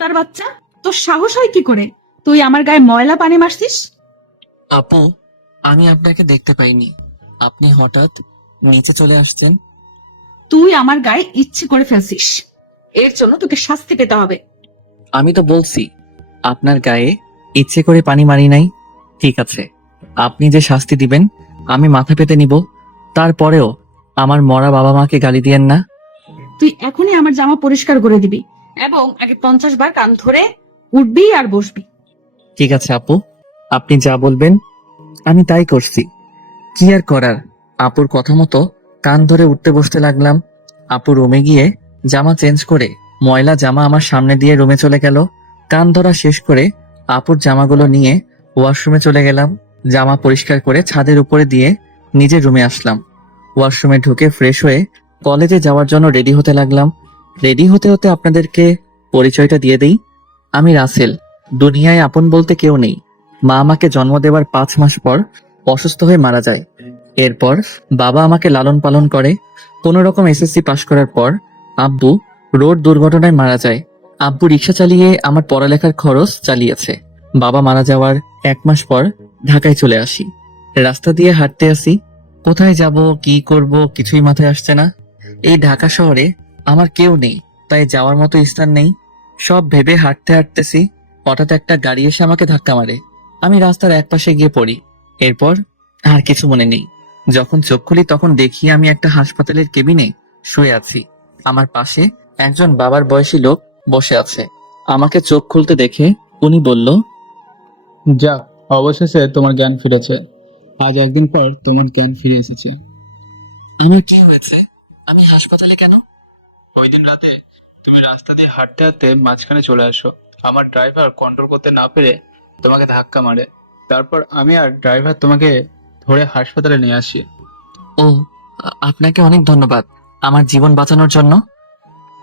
তার বাচ্চা, তোর সাহস হয় কি করে তুই আমার গায়ে ময়লা পানি মারছিস? আপু, আমি আপনাকে দেখতে পাইনি। আপনি হঠাৎ নিচে চলে আসছেন। তুই আমার গায়ে ইচ্ছে করে ফেলছিস, এর জন্য তোকে শাস্তি পেতে হবে। আমি তো বলছি আপনার গায়ে ইচ্ছে করে পানি মারি নাই। ঠিক আছে, আপনি যে শাস্তি দিবেন আমি মাথা পেতে নিব। তারপরেও আমার মরা বাবা মাকে গালি দিয়েন না। তুই এখনই আমার জামা পরিষ্কার করে দিবি এবং আগে 50 বার কান ধরে উঠবি আর বসবি। ঠিক আছে আপু, আপনি যা বলবেন আমি তাই করছি। কি আর করার, আপুর কথা মতো কান ধরে উঠতে বসতে লাগলাম। আপু রুমে গিয়ে জামা চেঞ্জ করে ময়লা জামা আমার সামনে দিয়ে রুমে চলে গেল। কান ধরা শেষ করে আপুর জামাগুলো নিয়ে ওয়াশরুমে চলে গেলাম। জামা পরিষ্কার করে ছাদের উপরে দিয়ে নিজের রুমে আসলাম। ওয়াশরুমে ঢুকে ফ্রেশ হয়ে কলেজে যাওয়ার জন্য রেডি হতে লাগলাম। রেডি হতে হতে আপনাদেরকে পরিচয়টা দিয়ে দেই। আমি রাসেল। দুনিয়ায় আপন বলতে কেউ নেই। মা আমাকে জন্ম দেওয়ার 5 মাস পর অসুস্থ হয়ে মারা যায়। এরপর বাবা আমাকে লালন পালন করে। কোনো রকম এসএসসি পাশ করার পর আব্বু রোড দুর্ঘটনায় মারা যায়। আব্বু রিক্সা চালিয়ে আমার পড়ালেখার খরচ চালিয়েছে। বাবা মারা যাওয়ার 1 মাস পর ঢাকায় চলে আসি। রাস্তা দিয়ে হাঁটতে আসি, কোথায় যাব কি করব কিছুই মাথায় আসছে না। এই ঢাকা শহরে আমার কেউ নেই, তাই যাওয়ার মতো স্থান নেই। সব ভেবে হাঁটতে হাঁটতেছি, হঠাৎ একটা গাড়ি এসে আমাকে ধাক্কা মারে। আমি রাস্তার একপাশে গিয়ে পড়ি। এরপর আর কিছু মনে নেই। যখন চোখ খুলি তখন দেখি আমি একটা হাসপাতালের কেবিনে শুয়ে আছি। আমার পাশে একজন বাবার বয়সী লোক বসে আছে। আমাকে চোখ খুলতে দেখে উনি বলল, যাক, অবশেষে তোমার জ্ঞান ফিরেছে। আজ একদিন পর তোমার জ্ঞান ফিরে এসেছে। আমার কি হয়েছে? আমি হাসপাতালে কেন? ওই দিন রাতে তুমি রাস্তা দিয়ে হাঁটতে হাঁটতে মাঝখানে চলে আসো। আমার ড্রাইভার কন্ট্রোল করতে না পেরে তোমাকে ধাক্কা মারে। তারপর আমি আর ড্রাইভার তোমাকে ধরে হাসপাতালে নিয়ে আসি। ও, আপনাকে অনেক ধন্যবাদ আমার জীবন বাঁচানোর জন্য।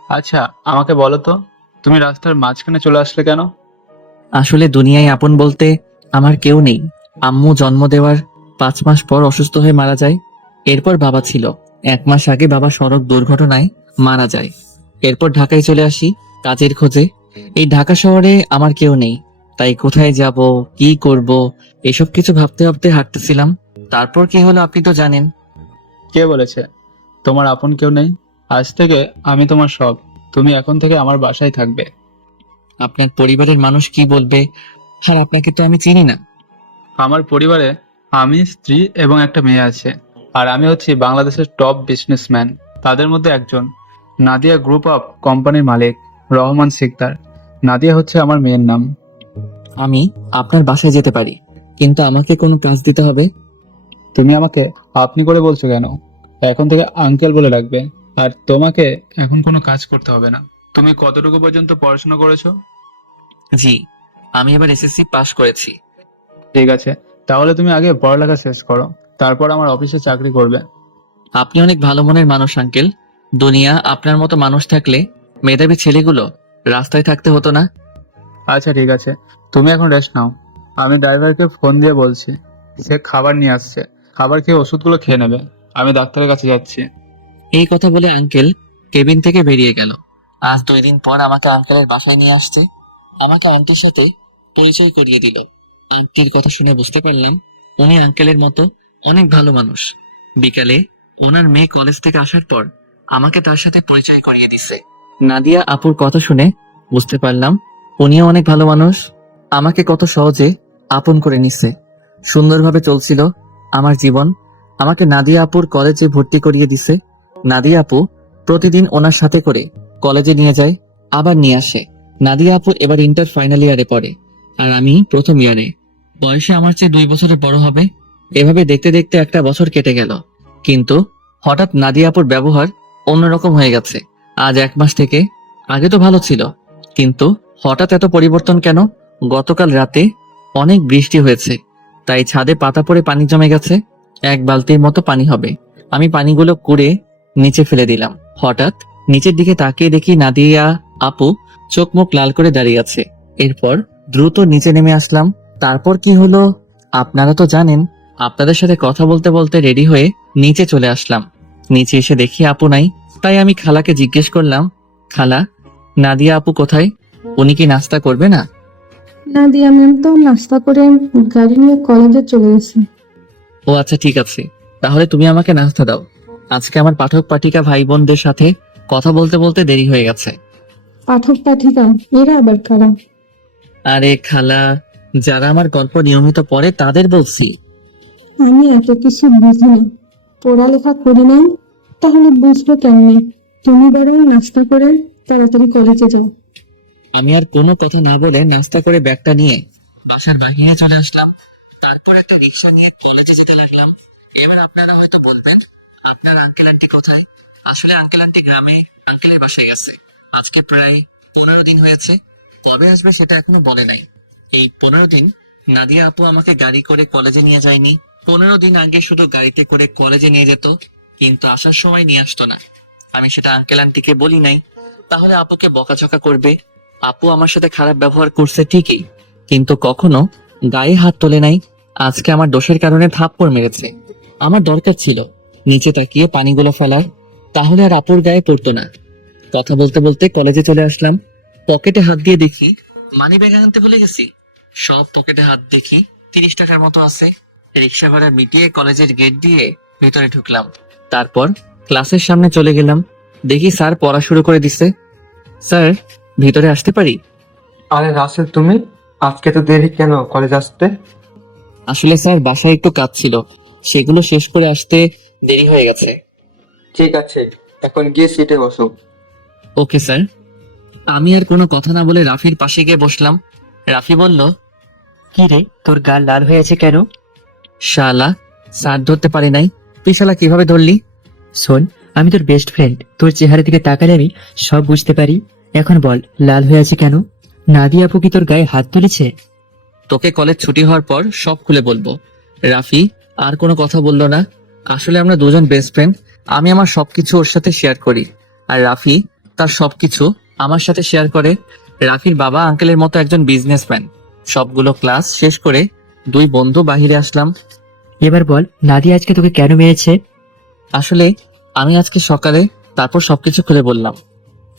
আচ্ছা, আমাকে বলো তো, তুমি রাস্তার মাঝখানে চলে আসলে কেন? আসলে দুনিয়ায় আপন বলতে আমার কেউ নেই। আম্মু জন্ম দেওয়ার 5 মাস পর অসুস্থ হয়ে মারা যায়। এরপর বাবা ছিল। 1 মাস আগে বাবা সড়ক দুর্ঘটনায় মারা যায়। এরপর ঢাকায় চলে আসি কাজের খোঁজে। এই ঢাকা শহরে আমার কেউ নেই, তাই কোথায় যাব কি করব এসব কিছু ভাবতে ভাবতে হাঁটতেছিলাম। তারপর কি হলো আপনি তো জানেন। কে বলেছে তোমার আপন কেউ নেই? আজ থেকে আমি তোমার সব। তুমি এখন থেকে আমার বাসায় থাকবে। আপনার পরিবারের মানুষ কি বলবে, আর আপনাকে তো আমি চিনি না। আমার পরিবারে আমি, স্ত্রী এবং একটা মেয়ে আছে। আর আমি হচ্ছি বাংলাদেশের টপ বিজনেসম্যান। তাদের মধ্যে একজন। নাদিয়া গ্রুপ অফ কোম্পানির মালিক রহমান সিকদার। নাদিয়া হচ্ছে আমার মেয়ের নাম। আমি আপনার বাসায় যেতে পারি, কিন্তু আমাকে কোনো কাজ দিতে হবে। তুমি আমাকে আপনি করে বলছো কেন? এখন থেকে আঙ্কেল বলে রাখবে। আর তোমাকে এখন কোনো কাজ করতে হবে না। তুমি কতটুকু পর্যন্ত পড়াশোনা করেছো? জি, আমি এবার এসএসসি পাশ করেছি। ঠিক আছে, তাহলে তুমি আগে পড়ালেখা শেষ করো, তারপর আমার অফিসে চাকরি করবে। আপনি অনেক ভালো মনের মানুষ আঙ্কেল। দুনিয়া আপনার মতো মানুষ থাকলে মেধাবী ছেলেগুলো রাস্তায় থাকতে হতো না। আচ্ছা ঠিক আছে, তুমি এখন রেস্ট নাও। আমি ড্রাইভারকে ফোন দিয়ে বলছি, সে খাবার নিয়ে আসছে। খাবার খেয়ে ওষুধগুলো খেয়ে নেবে। আমি ডাক্তারের কাছে যাচ্ছি। এই কথা বলে আঙ্কেল কেবিন থেকে বেরিয়ে গেল। আজ 2 দিন পর আমাকে আঙ্কেলের বাসায় নিয়ে আসছে। আমাকে আন্টির সাথে পরিচয় করিয়ে দিল। আন্টির কথা শুনে বুঝতে পারলাম উনি আঙ্কেলের মতো অনেক ভালো মানুষ। বিকালে ওনার মেয়ে কলেজ থেকে আসার পর আমাকে তার সাথে পরিচয় করিয়ে দিছে। নাদিয়া আপুর কথা শুনে বুঝতে পারলাম উনিও অনেক ভালো মানুষ। আমাকে কত সহজে আপন করে নিছে। সুন্দরভাবে চলছিল আমার জীবন। আমাকে নাদিয়া আপুর কলেজে ভর্তি করিয়ে দিছে। নাদিয়া আপু প্রতিদিন ওনার সাথে করে কলেজে নিয়ে যায়, আবার নিয়ে আসে। নাদিয়া আপু এবার ইন্টার ফাইনাল ইয়ারে পড়ে, আর আমি প্রথম ইয়ারে। বয়সে আমার চেয়ে 2 বছরের বড় হবে। এভাবে দেখতে দেখতে একটা বছর কেটে গেল, কিন্তু হঠাৎ নাদিয়া আপুর ব্যবহার অন্যরকম হয়ে গেছে। আজ 1 মাস থেকে, আগে তো ভালো ছিল, কিন্তু হঠাৎ এত পরিবর্তন কেন? গতকাল রাতে অনেক বৃষ্টি হয়েছে, তাই ছাদে পাতা পড়ে পানি জমে গেছে। 1 বালতির মতো পানি হবে। আমি পানিগুলো কুড়ে নিচে ফেলে দিলাম। হঠাৎ নিচের দিকে তাকিয়ে দেখি নাদিয়া আপু চোখ মুখ লাল করে দাঁড়িয়ে আছে। এরপর দ্রুত নিচে নেমে আসলাম। তারপর কি হলো আপনারা তো জানেন। আপনাদের সাথে কথা বলতে বলতে রেডি হয়ে নিচে চলে আসলাম। নিচে এসে দেখি আপু নাই, তাই আমি খালাকে জিজ্ঞেস করলাম, খালা, নাদিয়া আপু কোথায়? উনি কি নাস্তা করবে না? নাদিয়া ম্যাম তো নাস্তা করে গাড়ি নিয়ে কলেজে চলে গেছে। ও আচ্ছা, ঠিক আছে, তাহলে তুমি আমাকে নাস্তা দাও। আজকে আমার পাঠক পাঠিকা ভাই বোনদের সাথে কথা বলতে বলতে দেরি হয়ে গেছে। পাঠক পাঠিকা এরা আবার কারা? আরে খালা, যারা আমার গল্প নিয়মিত পড়ে তাদের বলছি। আমি এত কিছু বুঝি না, পড়ালেখা করি নাই, তাহলে বুঝবো কেমনে? তুমি বরং নাস্তা করে তাড়াতাড়ি কলেজে যাও। আমি আর কোনো কথা না বলে নাস্তা করে ব্যাগটা নিয়ে বাসার বাইরে চলে আসলাম। তারপর একটা রিক্সা নিয়ে কলেজে যেতে লাগলাম। এবার আপনারা হয়তো বলবেন, আপনার আঙ্কেল আন্টি কোথায়? আসলে আঙ্কেল আন্টি গ্রামে আঙ্কেলের বাসায় গেছে। আজকে প্রায় 15 দিন হয়েছে। কবে আসবে সেটা এখনো বলে নাই। এই 15 দিন নাদিয়া আপু আমাকে গাড়ি করে কলেজে নিয়ে যায়নি। 15 দিন আগে শুধু গাড়িতে করে কলেজে নিয়ে যেত, কিন্তু আসার সময় নিয়ে আসতো না। আমি সেটা আঙ্কেল আন্টিকে বলি নাই, তাহলে আপুকে বকাঝকা করবে। আপু আমার সাথে খারাপ ব্যবহার করছে ঠিকই, কিন্তু কখনো গায়ে হাত তোলে নাই। আজকে আমার দোষের কারণে থাপ্পড় মেরেছে। আমার দরকার ছিল নিচে তাকিয়ে পানিগুলো ফেলার, তাহলে আর আপুর গায়ে পড়তো না। কথা বলতে বলতে কলেজে চলে আসলাম। পকেটে হাত দিয়ে দেখি মানি ব্যাগ আনতে ভুলে গেছি। সব পকেটে হাত দেখি 30 টাকার মতো আছে। রিক্সা ভাড়া মিটিয়ে কলেজের গেট দিয়ে ভিতরে ঢুকলাম। তারপর ক্লাসের সামনে চলে গেলাম। দেখি স্যার পড়া শুরু করে দিছে। স্যার, ভিতরে আসতে পারি? আরে রাসেল, তুমি আজকে তো দেরি কেন কলেজ আসতে? আসলে স্যার বাসায় একটু কাজ ছিল, সেগুলো শেষ করে আসতে দেরি হয়ে গেছে। ঠিক আছে, এখন গিয়ে সিটে বসো। Okay sir. আমি আর কোনো কথা না বলে রাফির পাশে গিয়ে বসলাম। রাফি বলল, কি রে, তোর গাল লাল হয়ে আছে কেন? শালা, স্যার ধরতে পারি নাই, তুই শালা কিভাবে ধরলি? শোন, আমি তোর বেস্ট ফ্রেন্ড, তোর চেহারা দিকে তাকালে আমি সব বুঝতে পারি। এখন বল, লাল হয়ে আছে কেন? নাদিয়া আপু কি তোর গায়ে হাত তুলেছে? তোকে কলেজ ছুটি হওয়ার পর সব খুলে বলবো। রাফি আর কোনো কথা বললো না। আসলে আমরা দুজন বেস্ট ফ্রেন্ড। আমি আমার সবকিছু ওর সাথে শেয়ার করি, আর রাফি তার সবকিছু আমার সাথে শেয়ার করে। রাফির বাবা আঙ্কেলের মতো একজন বিজনেসম্যান। সবগুলো ক্লাস শেষ করে দুই বন্ধু বাহিরে আসলাম। এবার বল, নাদিয়া আজকে তোকে কেন মেরেছে? আসলে আমি আজকে সকালে, তারপর সবকিছু খুলে বললাম।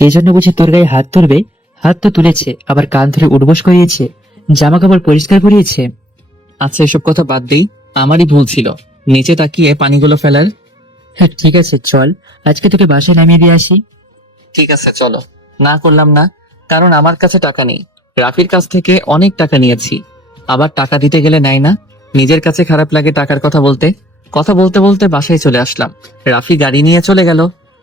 এই জন্য বুঝি তোর গায়ে হাত তুলবে? হাত তো তুলেছে, আবার কান ধরে উঠবোস করিয়েছে, জামা কাপড় পরিষ্কার করিয়েছে। আচ্ছা, এসব কথা বাদ দিই, আমারই ভুল ছিল নিচে তাকিয়ে পানিগুলো ফেলার। হ্যাঁ ঠিক আছে, চল আজকে তোকে বাসায় নামিয়ে দিয়ে আসি। ঠিক আছে চলো। না করলাম না, কারণ আমার কাছে টাকা নেই। রাফির কাছ থেকে অনেক টাকা নিয়েছি, আবার টাকা দিতে গেলে নেয় না। নিজের কাছে খারাপ লাগে টাকার কথা বলতে। কথা বলতে বলতে বাসায় চলে আসলাম। রাফি গাড়ি নিয়ে চলে গেল।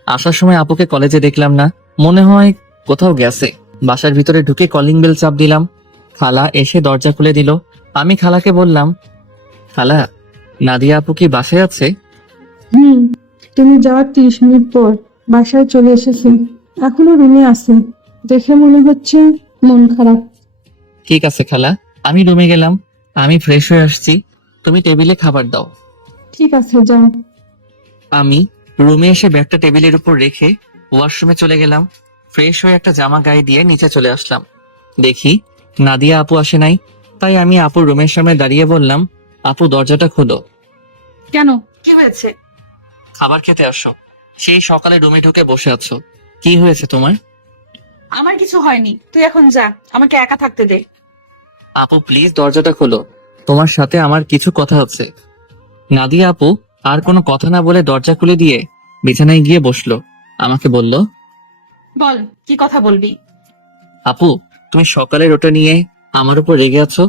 আসার সময় আপুকে কলেজে দেখলাম না, মনে হয় কোথাও গেছে। বাসার ভিতরে ঢুকে কলিং বেল চাপ দিলাম। খালা এসে দরজা খুলে দিল। আমি খালাকে বললাম, খালা, নাদিয়া আপু কি বাসায় আছে? তুমি যাওয়ার 30 মিনিট পর বাসায় চলে এসেছি, এখনো রুমে আছে, দেখে মনে হচ্ছে মন খারাপ। ঠিক আছে খালা, আমি রুমে গেলাম। আমি ফ্রেশ হয়ে আসছি, তুমি টেবিলে খাবার দাও। ঠিক আছে, যাও। আমি রুমে এসে ব্যাগটা টেবিলের উপর রেখে ওয়াশরুমে চলে গেলাম। ফ্রেশ হয়ে একটা জামা গায়ে দিয়ে নিচে চলে আসলাম। দেখি নাদিয়া আপু আসে নাই, তাই আমি আপুর রুমের সামনে দাঁড়িয়ে বললাম, আপু দরজাটা খোলো। কেন, কি হয়েছে? খাবার খেতে আসো। সেই সকালে রুমে ঢুকে বসে আছো, কি হয়েছে তোমার? আমার কিছু হয়নি, তুই এখন যা, আমাকে একা থাকতে দে। আপু প্লিজ দরজাটা খোলো, তোমার সাথে আমার কিছু কথা আছে। নাদিয়া আপু আর কোনো কথা না বলে দরজা খুলে দিয়ে বিছানায় গিয়ে বসলো। আমাকে বলল, বল, কি কথা বলবি? আপু তুমি সকালের ওটা নিয়ে আমার উপর রেগে আছো।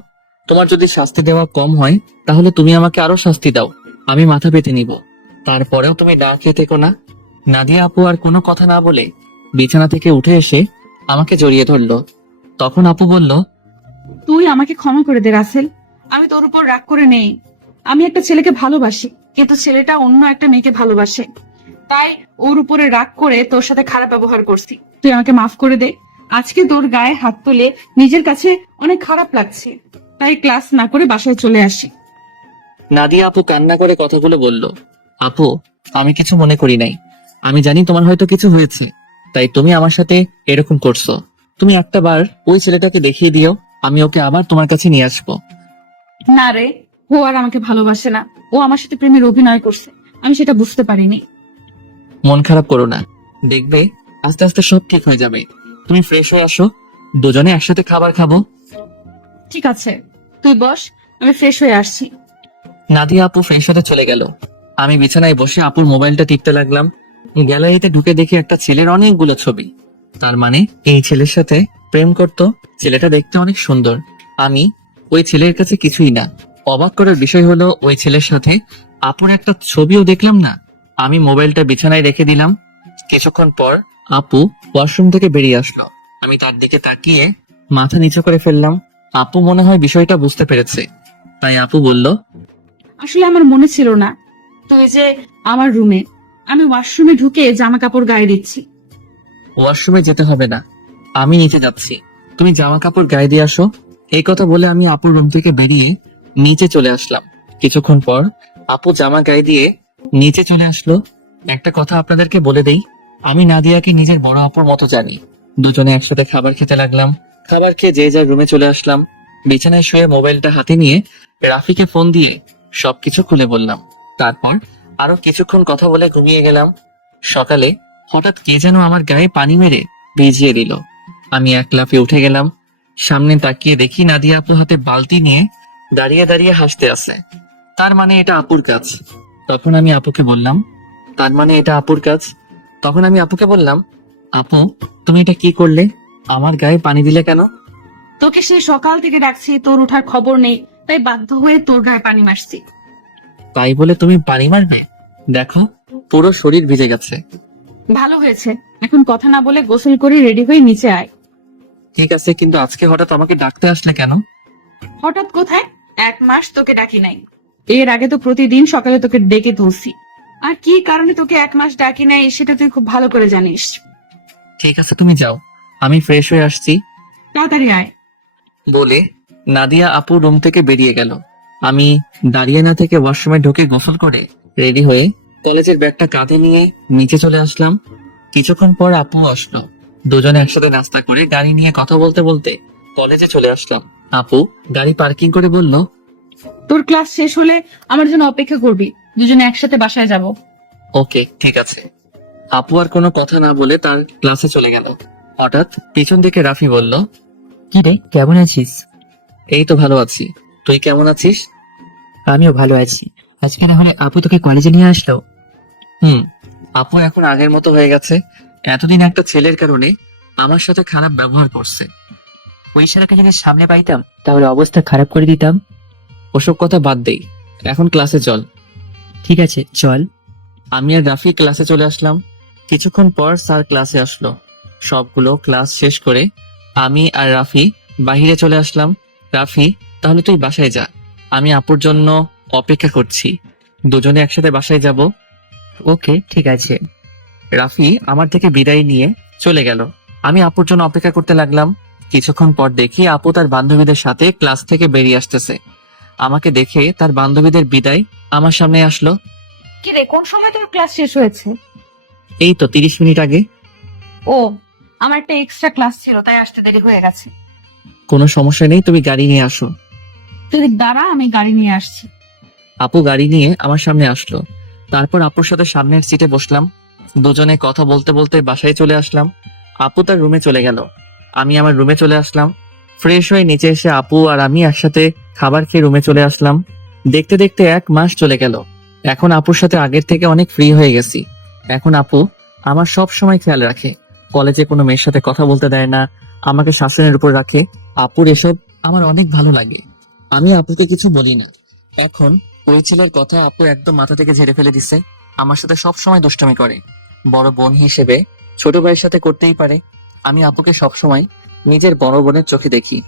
তোমার যদি শাস্তি দেওয়া কম হয় তাহলে তুমি আমাকে আরো শাস্তি দাও, আমি মাথা পেতে নিব। তারপরেও তুমি না খেয়ে থেকো না। নাদিয়া আপু আর কোনো কথা না বলে বিছানা থেকে উঠে এসে আমাকে জড়িয়ে ধরলো। তখন আপু বলল, তুই আমাকে ক্ষমা করে দে রাসেল, আমি তোর উপর রাগ করে নেই। আমি একটা ছেলেকে ভালোবাসি, কিন্তু ছেলেটা অন্য একটা মেয়েকে ভালোবাসে, তাই ওর উপরে রাগ করে তোর সাথে খারাপ ব্যবহার করছি। তুই আমাকে মাফ করে দে। আজকে তোর গায়ে হাত তুলে নিজের কাছে অনেক খারাপ লাগছে, তাই ক্লাস না করে বাসায় চলে আসি। নাদিয়া আপু কান্না করে কথাগুলো বলল, আপু আমি কিছু মনে করি নাই। আমি জানি তোমার হয়তো কিছু হয়েছে, তাই তুমি আমার সাথে এরকম করছো। তুমি একটা বার ওই ছেলেটাকে দেখিয়ে দিও, আমি ওকে আবার তোমার কাছে নিয়ে আসবো। না রে, ও আর আমাকে ভালোবাসে না, ও আমার সাথে প্রেমের অভিনয় করছে, আমি সেটা বুঝতে পারিনি। মন খারাপ করো না, দেখবে আস্তে আস্তে সব ঠিক হয়ে যাবে। তুমি ফ্রেশ হয়ে আসো, দুজনে একসাথে খাবার খাবো। ঠিক আছে, তুই বস, আমি ফ্রেশ হয়ে আসছি। নাদিয়া আপু ফ্রেশ হতে চলে গেল। আমি বিছানায় বসে আপুর মোবাইলটা টিপতে লাগলাম। গ্যালারিতে ঢুকে দেখি একটা ছেলের অনেকগুলো ছবি। তার মানে এই ছেলের সাথে প্রেম করত। ছেলেটা দেখতে অনেক সুন্দর। আমি ওই ছেলের কাছে কিছুই না। অবাক করার বিষয় হলো ওই ছেলের সাথে আপুর একটা ছবিও দেখলাম না। আমি মোবাইলটা বিছানায় রেখে দিলাম। কিছুক্ষণ পর আপু ওয়াশরুম থেকে বেরিয়ে আসলো। আমি তার দিকে তাকিয়ে মাথা নিচু করে ফেললাম। আপু মনে হয় বিষয়টা বুঝতে পেরেছে, তাই আপু বলল, আসলে আমার মনে ছিল না তুই যে আমার রুমে। আমি ওয়াশরুমে ঢুকে জামা কাপড় গায়ে দিচ্ছি। ওয়াশরুমে যেতে হবে না, আমি নিচে যাচ্ছি, তুমি জামা কাপড় গায়ে দিয়ে আসো। এই কথা বলে আমি আপুর রুম থেকে বেরিয়ে নিচে চলে আসলাম। কিছুক্ষণ পর আপু জামা গায়ে দিয়ে নিচে চলে আসলো। একটা কথা আপনাদেরকে বলে দেই, আমি নাদিয়াকে নিজের বড় আপুর মতো জানি। দুজনে একসাথে খাবার খেতে লাগলাম। খাবার খেয়ে যে যার রুমে চলে আসলাম। বিছানায় শুয়ে মোবাইলটা হাতে নিয়ে রাফিকে ফোন দিয়ে সবকিছু খুলে বললাম। তারপর আরো কিছুক্ষণ কথা বলে ঘুমিয়ে গেলাম। সকালে হঠাৎ কে যেন আমার গায়ে পানি মেরে ভিজিয়ে দিল। আমি এক লাফে উঠে গেলাম। সামনে তাকিয়ে দেখি নাদিয়া আপু হাতে বালতি নিয়ে দাঁড়িয়ে দাঁড়িয়ে হাসতে আছে। তার মানে এটা আপুর কাজ। তখন আমি আপুকে বললাম, তার মানে এটা আপুর কাজ। তখন আমি আপুকে বললাম, আপু তুমি এটা কি করলে? আমার গায়ে পানি দিলে কেন? তোকে সেই সকাল থেকে ডাকছি, তোর ওঠার খবর নেই, তাই বাধ্য হয়ে তোর গায়ে পানি মারছি। তাই বলে তুমি পানি মারবে? দেখো পুরো শরীর ভিজে গেছে। ভালো হয়েছে, এখন কথা না বলে গোসল করে রেডি হয়ে নিচে আয়। ঠিক আছে, কিন্তু আজকে হঠাৎ আমাকে ডাকতে আসলে কেন? হঠাৎ কোথায়? 1 মাস তোকে ডাকি নাই। এর আগে তো প্রতিদিন সকালে তোকে ডেকে তুলছি। আর কি কারণে তোকে 1 মাস ডাকি নাই সেটা তুই খুব ভালো করে জানিস। ঠিক আছে তুমি যাও, আমি ফ্রেশ হয়ে আসছি। তাড়াতাড়ি আয়। বলে নাদিয়া আপু রুম থেকে বেরিয়ে গেল। আমি দাঁড়িয়ে না থেকে ওয়াশরুমে ঢুকে গোসল করে রেডি হয়ে কলেজের ব্যাগটা কাঁধে নিয়ে নিচে চলে আসলাম। কিছুক্ষণ পর আপু আসলো। দুজনে একসাথে নাস্তা করে গাড়ি নিয়ে কথা বলতে বলতে কলেজে চলে আসলাম। আপু গাড়ি পার্কিং করে বলল, তোর ক্লাস শেষ হলে আমার জন্য অপেক্ষা করবি, দুজনে একসাথে বাসায় যাব। ওকে ঠিক আছে। আপু আর কোনো কথা না বলে তার ক্লাসে চলে গেল। হঠাৎ পিছন দিকে রাফি বলল, কি রে, কেমন আছিস? এই তো ভালো আছি, তুই কেমন আছিস? আমিও ভালো আছি। আজকে না হলে আপু তোকে কলেজে নিয়ে আসলো? হুম, আপু এখন আগের মতো হয়ে গেছে। এতদিন একটা ছেলের কারণে আমার সাথে খারাপ ব্যবহার করছে। ওই ছেলেকে যদি সামনে পাইতাম তাহলে অবস্থা খারাপ করে দিতাম। ওসব কথা বাদ দেই, এখন ক্লাসে চল। ঠিক আছে চল। আমি আর রাফি ক্লাসে চলে আসলাম। কিছুক্ষণ পর স্যার ক্লাসে আসলো। সবগুলো ক্লাস শেষ করে আমি আর রাফি বাহিরে চলে আসলাম। রাফি, তাহলে তুই বাসায় যা, আমি আপুর জন্য অপেক্ষা করছি। দুজনে একসাথে বাসায় যাব। ওকে ঠিক আছে। রাফি আমার থেকে বিদায় নিয়ে চলে গেল। আমি আপুর জন্য অপেক্ষা করতে লাগলাম। কিছুক্ষণ পর দেখি আপু তার বান্ধবীদের সাথে ক্লাস থেকে বেরিয়ে আসতেছে। আমাকে দেখে তার বান্ধবীদের বিদায় আমার সামনে আসলো। কি রে, কোন সময় তোর ক্লাস শেষ হয়েছে? এই তো 30 মিনিট আগে। ও, আমার একটা এক্সট্রা ক্লাস ছিল তাই আসতে দেরি হয়ে গেছে। কোনো সমস্যা নেই, তুমি গাড়ি নিয়ে আসো। তুই দাঁড়া, আমি গাড়ি নিয়ে আসছি। আপু গাড়ি নিয়ে আমার সামনে আসলো। তারপর আপুর সাথে সামনের সিটে বসলাম। দুজনে কথা বলতে বলতে বাসায় চলে আসলাম। আপু তার রুমে চলে গেল। আমি আমার রুমে চলে আসলাম। ফ্রেশ হয়ে নিচে এসে আপু আর আমি একসাথে খাবার খেয়ে রুমে চলে আসলাম। দেখতে দেখতে 1 মাস চলে গেল। এখন আপুর সাথে আগের থেকে অনেক ফ্রি হয়ে গেছি। এখন আপু আমার সব সময় খেয়াল রাখে। কলেজে কোনো মেয়ের সাথে কথা বলতে দেয় না, আমাকে শাসনের উপর রাখে। আপুর এসব আমার অনেক ভালো লাগে। আমি আপুকে কিছু বলি না। এখন ওই ছেলের কথা আপু একদম মাথা থেকে ঝেড়ে ফেলে দিছে। আমার সাথে সব সময় দুষ্টামি করে। বড় বোন হিসেবে ছোট ভাইয়ের সাথে করতেই পারে। আমি আপুকে সব সময় নিজের বড় বোনের চোখে দেখি।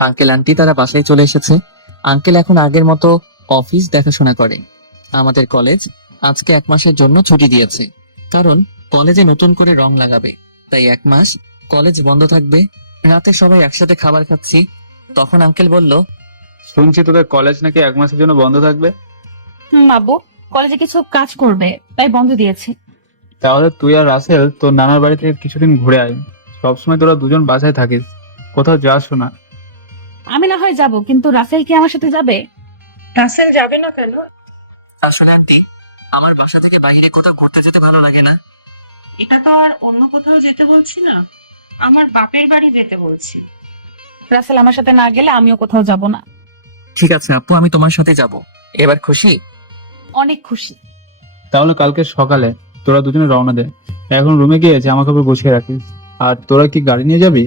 আঙ্কেল আন্টি তারা বাসায় চলে এসেছে। আঙ্কেল এখন আগের মতো অফিস দেখাশোনা করে। আমাদের কলেজ আজকে 1 মাসের জন্য ছুটি দিয়েছে, কারণ কলেজে নতুন করে রং লাগাবে। তাই 1 মাস কলেজ বন্ধ থাকবে। রাতে সবাই একসাথে খাবার খাচ্ছি। তখন আঙ্কেল বলল, শুনছি তোদের কলেজ নাকি 1 মাসের জন্য বন্ধ থাকবে। আব্বু কলেজে কিছু কাজ করবে তাই বন্ধ দিয়েছে। তাহলে তুই আর রাসেল তোর নানার বাড়ি থেকে কিছুদিন ঘুরে আয়। সবসময় তোরা দুজন বাসায় থাকিস, কোথাও যাস না। আমি না হয় যাব, কিন্তু রাসেল কি আমার সাথে যাবে? রাসেল যাবে না কেন? আসলে আন্টি, আমার বাসা থেকে বাইরে কোথাও ঘুরতে যেতে ভালো লাগে না। এটা তো আর অন্য কোথাও যেতে বলছি না, আমার বাপের বাড়ি যেতে বলছি। রাসেল আমার সাথে না গেলে আমিও কোথাও যাব না। ঠিক আছে আপু, আমি তোমার সাথে যাব। এবার খুশি? অনেক খুশি। তাহলে কালকে সকালে তোরা দুজনে রওনা দে। এখন রুমে গিয়ে জামা কাপড় গুছিয়ে রাখিস। আর তোরা কি গাড়ি নিয়ে যাবি?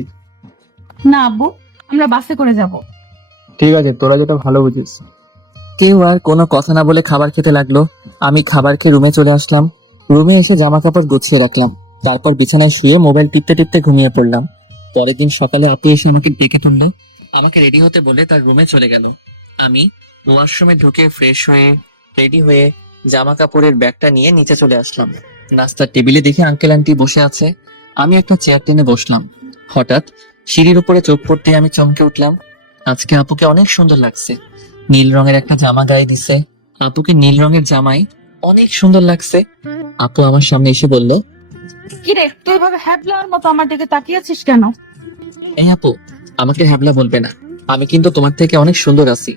না আব্বু, আমরা বাসে করে যাব। ঠিক আছে, তোরা যেটা ভালো বুঝিস। কেউ আর কোনো কথা না বলে খাবার খেতে লাগলো। আমি খাবার খেয়ে রুমে চলে আসলাম। রুমে এসে জামা কাপড় গুছিয়ে রাখলাম। তারপর বিছানায় শুয়ে মোবাইল টিপতে টিপতে ঘুমিয়ে পড়লাম। পরের দিন সকালে আপু এসে আমাকে ডেকে তুললো। আমাকে রেডি হতে বলে তার রুমে চলে গেল। আমি ওয়াশরুমে ঢুকে ফ্রেশ হয়ে রেডি হয়ে জামা কাপড়ের ব্যাগটা নিয়ে নিচে চলে আসলাম। নাস্তার টেবিলে দেখে আঙ্কেল আন্টি বসে আছে। আমি একটা চেয়ার টেনে বসলাম। হঠাৎ সিঁড়ির উপরে চোখ পড়তে আমি চমকে উঠলাম। আজকে আপুকে অনেক সুন্দর লাগছে। নীল রঙের একটা জামা গায়ে দিছে। আপুকে নীল রঙের জামাই অনেক সুন্দর লাগছে। আপু আমার সামনে এসে বলল, কিরে তুই এভাবে হ্যাবলার মতো আমার দিকে তাকিয়ে আছিস কেন? এই আপু, আমাকে হ্যাবলা বলবে না। আমি কিন্তু তোমার থেকে অনেক সুন্দর আছি।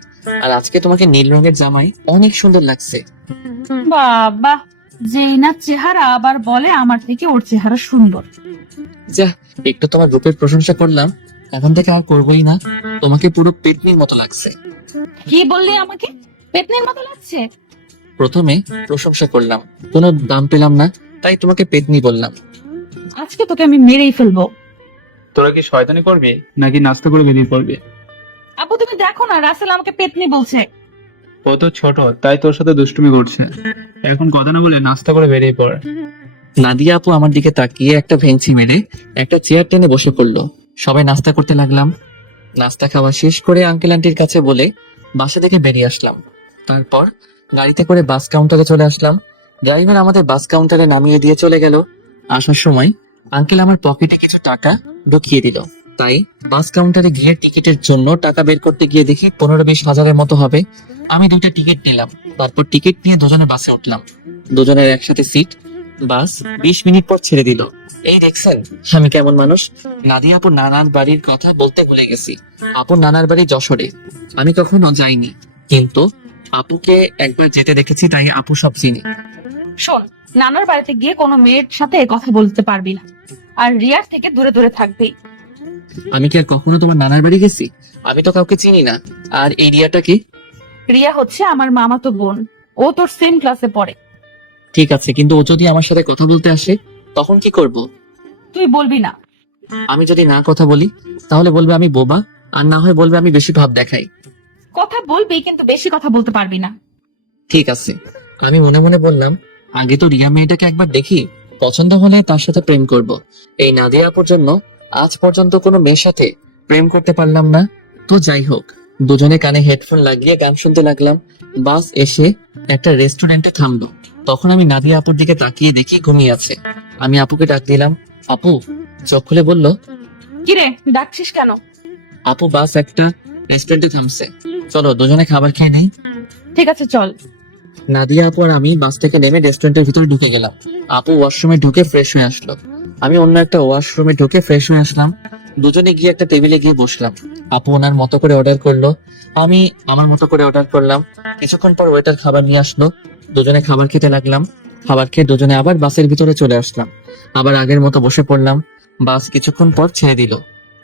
আর আজকে তোমাকে নীল রঙের জামাই অনেক সুন্দর লাগছে। বাবা, যেই না চেহারা আবার বলে আমার থেকে ওর চেহারা সুন্দর। যা, একটু তোমার রূপের প্রশংসা করলাম, এখন থেকে আর করবোই না। তোমাকে পুরো পেতনির মতো লাগছে। কি বললি আমাকে পেতনির মতো লাগছে? প্রথমে প্রশংসা করলাম, কোনো দাম পেলাম না, তাই তোমাকে পেতনি বললাম। আজকে তোকে আমি মেরেই ফেলবো। তোরা কি শয়তানি করবি নাকি নাস্তা করে বেরিয়ে পড়বি? আপু তুমি দেখো না, রাসেল আমাকে পেতনি বলছে। ও তো ছোট, তাই তোর সাথে দুষ্টুমি করছে। এখন কথা না বলে নাস্তা করে বেরিয়ে পড়। নাদিয়া আপু আমার দিকে তাকিয়ে একটা ভেঙচি মেরে একটা চেয়ার টেনে বসে পড়লো। সবাই নাস্তা করতে লাগলাম। নাস্তা খাওয়া শেষ করে আঙ্কেল আন্টির কাছে বলে বাসা থেকে বেরিয়ে আসলাম। তারপর গাড়িতে করে বাস কাউন্টারে চলে আসলাম। ড্রাইভার আমাদের বাস কাউন্টারে নামিয়ে দিয়ে চলে গেল। আসার সময় আঙ্কেল আমার পকেটে কিছু টাকা ঢুকিয়ে দিল। তাই বাস কাউন্টারে গিয়ে টিকিটের জন্য টাকা বের করতে গিয়ে দেখি 15-20 হাজারের মতো হবে। আমি 2টা টিকিট নিলাম। তারপর টিকিট নিয়ে দুজনে বাসে উঠলাম। দুজনের একসাথে সিট। বাস 20 মিনিট পর ছেড়ে দিল। এই দেখছেন আমি কেমন মানুষ। নাদিয়া আপুর নানার বাড়ির কথা বলতে ভুলে গেছি। আপুর নানার বাড়ি যশোরে। আমি কখনো যাইনি, কিন্তু আপুকে একবার যেতে দেখেছি, তাই আপু সব চিনি। শোন, নানার বাড়িতে গিয়ে কোনো মেয়ের সাথে কথা বলতে পারবি না, আর রিয়ার থেকে দূরে দূরে থাকবি। আমি কি আর কখনো তোমার নানার বাড়ি গেছি? আমি তো কাউকে চিনি না। আর এই রিয়াটা কি? রিয়া হচ্ছে আমার মামাতো বোন, ও তোর সেম ক্লাসে পড়ে। ঠিক আছে, কিন্তু ও যদি আমার সাথে কথা বলতে আসে তখন কি করব? তুই বলবি না। আমি যদি না কথা বলি তাহলে বলবে আমি বোবা, আর না হয় বলবে আমি বেশি ভাব দেখাই। কথা বলবি, কিন্তু বেশি কথা বলতে পারবি না। ঠিক আছে। আমি মনে মনে বললাম, আগে তো রিয়া মেয়েটাকে একবার দেখি, পছন্দ হলে তার সাথে প্রেম করব। এই নাদিয়া আপুর জন্য আজ পর্যন্ত কোনো মেয়ের সাথে প্রেম করতে পারলাম না। তো যাই হোক, দুজনে কানে হেডফোন লাগিয়ে গান শুনতে লাগলাম। বাস এসে একটা রেস্টুরেন্টে থামলো। তখন আমি নাদিয়া আপুর দিকে তাকিয়ে দেখি ঘুমিয়ে আছে। আমি আপুকে ডাক দিলাম। আপু চোখ খুলে বলল, কিরে ডাকছিস কেন? আপু বাস একটা রেস্টুরেন্টে থামছে, চলো দুজনে খাবার খেয়ে নেই। ঠিক আছে চল। নাদিয়া আপু আর আমি বাস থেকে নেমে রেস্টুরেন্টের ভিতরে ঢুকে গেলাম। আপু ওয়াশরুমে ঢুকে ফ্রেশ হয়ে আসলো। আমি অন্য একটা ওয়াশরুমে ঢুকে ফ্রেশ হয়ে আসলাম। দুজনে গিয়ে একটা টেবিলে গিয়ে বসলাম। আপু ওনার মতো করে অর্ডার করলো, আমি আমার মতো করে অর্ডার করলাম। কিছুক্ষণ পর ওয়েটার খাবার নিয়ে আসলো। দুজনে খাবার খেতে লাগলাম। খাবার খেয়ে দুজনে আবার বাসের ভিতরে চলে আসলাম। আবার আগের মতো বসে পড়লাম। বাস কিছুক্ষণ পর ছেড়ে দিল।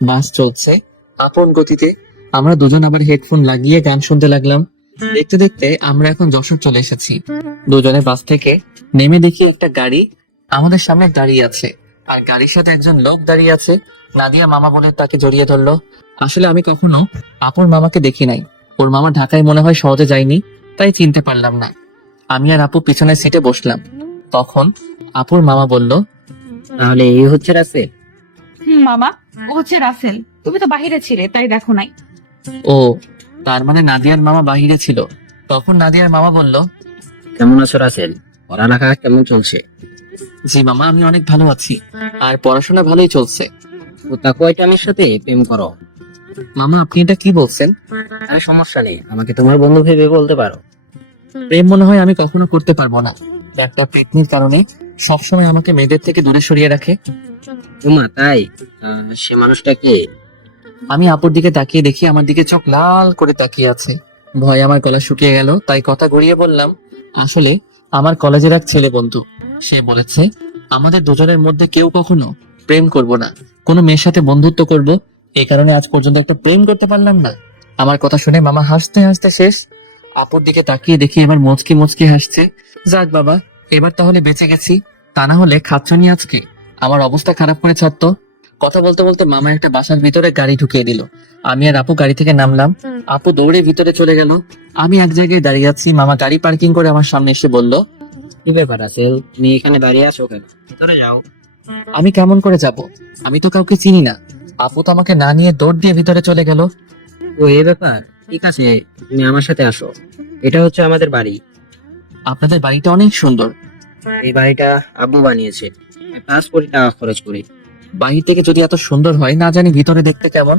বাস চলছে আপন গতিতে। আমরা দুজন আবার হেডফোন লাগিয়ে গান শুনতে লাগলাম। দেখতে দেখতে আমরা এখন যশোর চলে এসেছি। দুজনে বাস থেকে নেমে দেখি একটা গাড়ি আমাদের সামনে দাঁড়িয়ে আছে, আর গাড়ির সাথে একজন লোক দাঁড়িয়ে আছে। নাদিয়া মামা বলে তাকে জড়িয়ে ধরলো। আসলে আমি কখনো আপুর মামাকে দেখি নাই। ওর মামা ঢাকায় মনে হয় সহজে যায়নি, তাই চিনতে পারলাম না। আমি আর আপু পিছনের সিটে বসলাম। তখন আপুর মামা বলল, তাহলে এই হচ্ছে রাসেল? মামা, ও হচ্ছে রাসেল। তুমি তো বাহিরে ছিলে, তাই দেখো নাই। ও, তার মানে নাদিয়ার মামা বাহিরে ছিল। তখন নাদিয়ার মামা বলল, কেমন আছো রাসেল? পড়ালেখা কেমন চলছে? জি মামা, আমি অনেক ভালো আছি, আর পড়াশোনা ভালোই চলছে। ও তা কয়টা মেয়ের সাথে প্রেম করো? মামা আপনি এটা কি বলছেন? আরে সমস্যা নেই, আমাকে তোমার বন্ধু ভেবে বলতে পারো। প্রেম মনে হয় আমি কখনো করতে পারবো না। একটা পেতনির কারণে সবসময় আমাকে মেয়েদের থেকে দূরে সরিয়ে রাখে। তোমার তাই? সে মানুষটা কে? আমি আপুর দিকে তাকিয়ে দেখি আমার দিকে চোখ লাল করে তাকিয়ে আছে। ভয়ে আমার গলা শুকিয়ে গেল, তাই কথা ঘুরিয়ে বললাম, আসলে আমার কলেজের এক ছেলে বন্ধু। সে বলেছে আমাদের দুজনের মধ্যে কেউ কখনো প্রেম করব না, কোনো মেয়ের সাথে বন্ধুত্ব করব, এই কারণে আজ পর্যন্ত একটা প্রেম করতে পারলাম না। আমার কথা শুনে মামা হাসতে হাসতে শেষ। আপুর দিকে তাকিয়ে দেখি এবার মুচকি মুচকি হাসছে। যাক বাবা, এবার তাহলে বেঁচে গেছি, তা না হলে খাচ্ছনি আজকে। আমার অবস্থা খারাপ করে ছাড়তো। কথা বলতে বলতে মামা একটা বাসার ভিতরে গাড়ি ঢুকিয়ে দিল। আমি আর আপু গাড়ি থেকে নামলাম। আপু দৌড়ে ভিতরে চলে গেল। আমি এক জায়গায় দাঁড়িয়ে আছি, মামা গাড়ি পার্কিং করে আমার সামনে এসে বলল, কি ব্যাপার রাসেল, তুমি এখানে দাঁড়িয়ে আছো কেন? ভিতরে যাও। আমি কেমন করে যাব? আমি তো কাউকে চিনি না। আপু তো আমাকে না নিয়ে দৌড় দিয়ে ভিতরে চলে গেল। ও এই ব্যাপার, ঠিক আছে, তুমি আমার সাথে আসো। এটা হচ্ছে আমাদের বাড়ি। আপনাদের বাড়িটা অনেক সুন্দর। এই বাড়িটা আব্বু বানিয়েছে 5 কোটি টাকা খরচ করে। বাহির থেকে যদি এত সুন্দর হয়, না জানি ভিতরে দেখতে কেমন।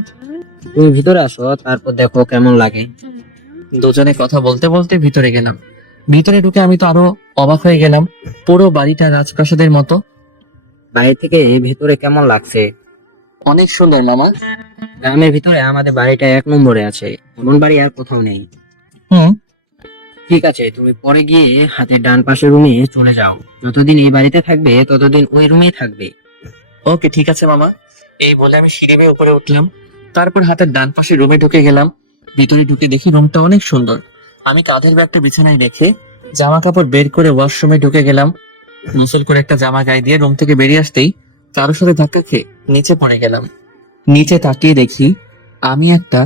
তুমি ভিতরে আসো, তারপর দেখো কেমন লাগে। দুজনে কথা বলতে বলতে ভিতরে গেলাম। ভিতরে ঢুকে আমি তো আরো অবাক হয়ে গেলাম। পুরো বাড়িটা রাজপ্রাসাদের মতো। বাইরে থেকে ভিতরে কেমন লাগছে? অনেক সুন্দর মামা। গ্রামের ভিতরে আমাদের বাড়িটা 1 নম্বরে আছে, এমন বাড়ি আর কোথাও নেই। হুম। ঠিক আছে, তুমি পরে গিয়ে হাতের ডান পাশের রুমে চলে যাও। যতদিন এই বাড়িতে থাকবে ততদিন ওই রুমেই থাকবে। ওকে ঠিক আছে মামা। এই বলে আমি সিঁড়ি বেয়ে উপরে উঠলাম। তারপর হাতের ডান পাশে রুমে ঢুকে গেলাম। ভিতরে ঢুকে দেখি রুমটা অনেক সুন্দর। আমি কাঁধের ব্যাগটা বিছানায় রেখে জামা কাপড় বের করে ওয়াশরুমে ঢুকে গেলাম। গোসল করে একটা জামা গায়ে দিয়ে রুম থেকে বেরিয়ে আসতেই কারোর সাথে ধাক্কা খেয়ে নিচে পড়ে গেলাম। নিচে তাকিয়ে দেখি আমি একটা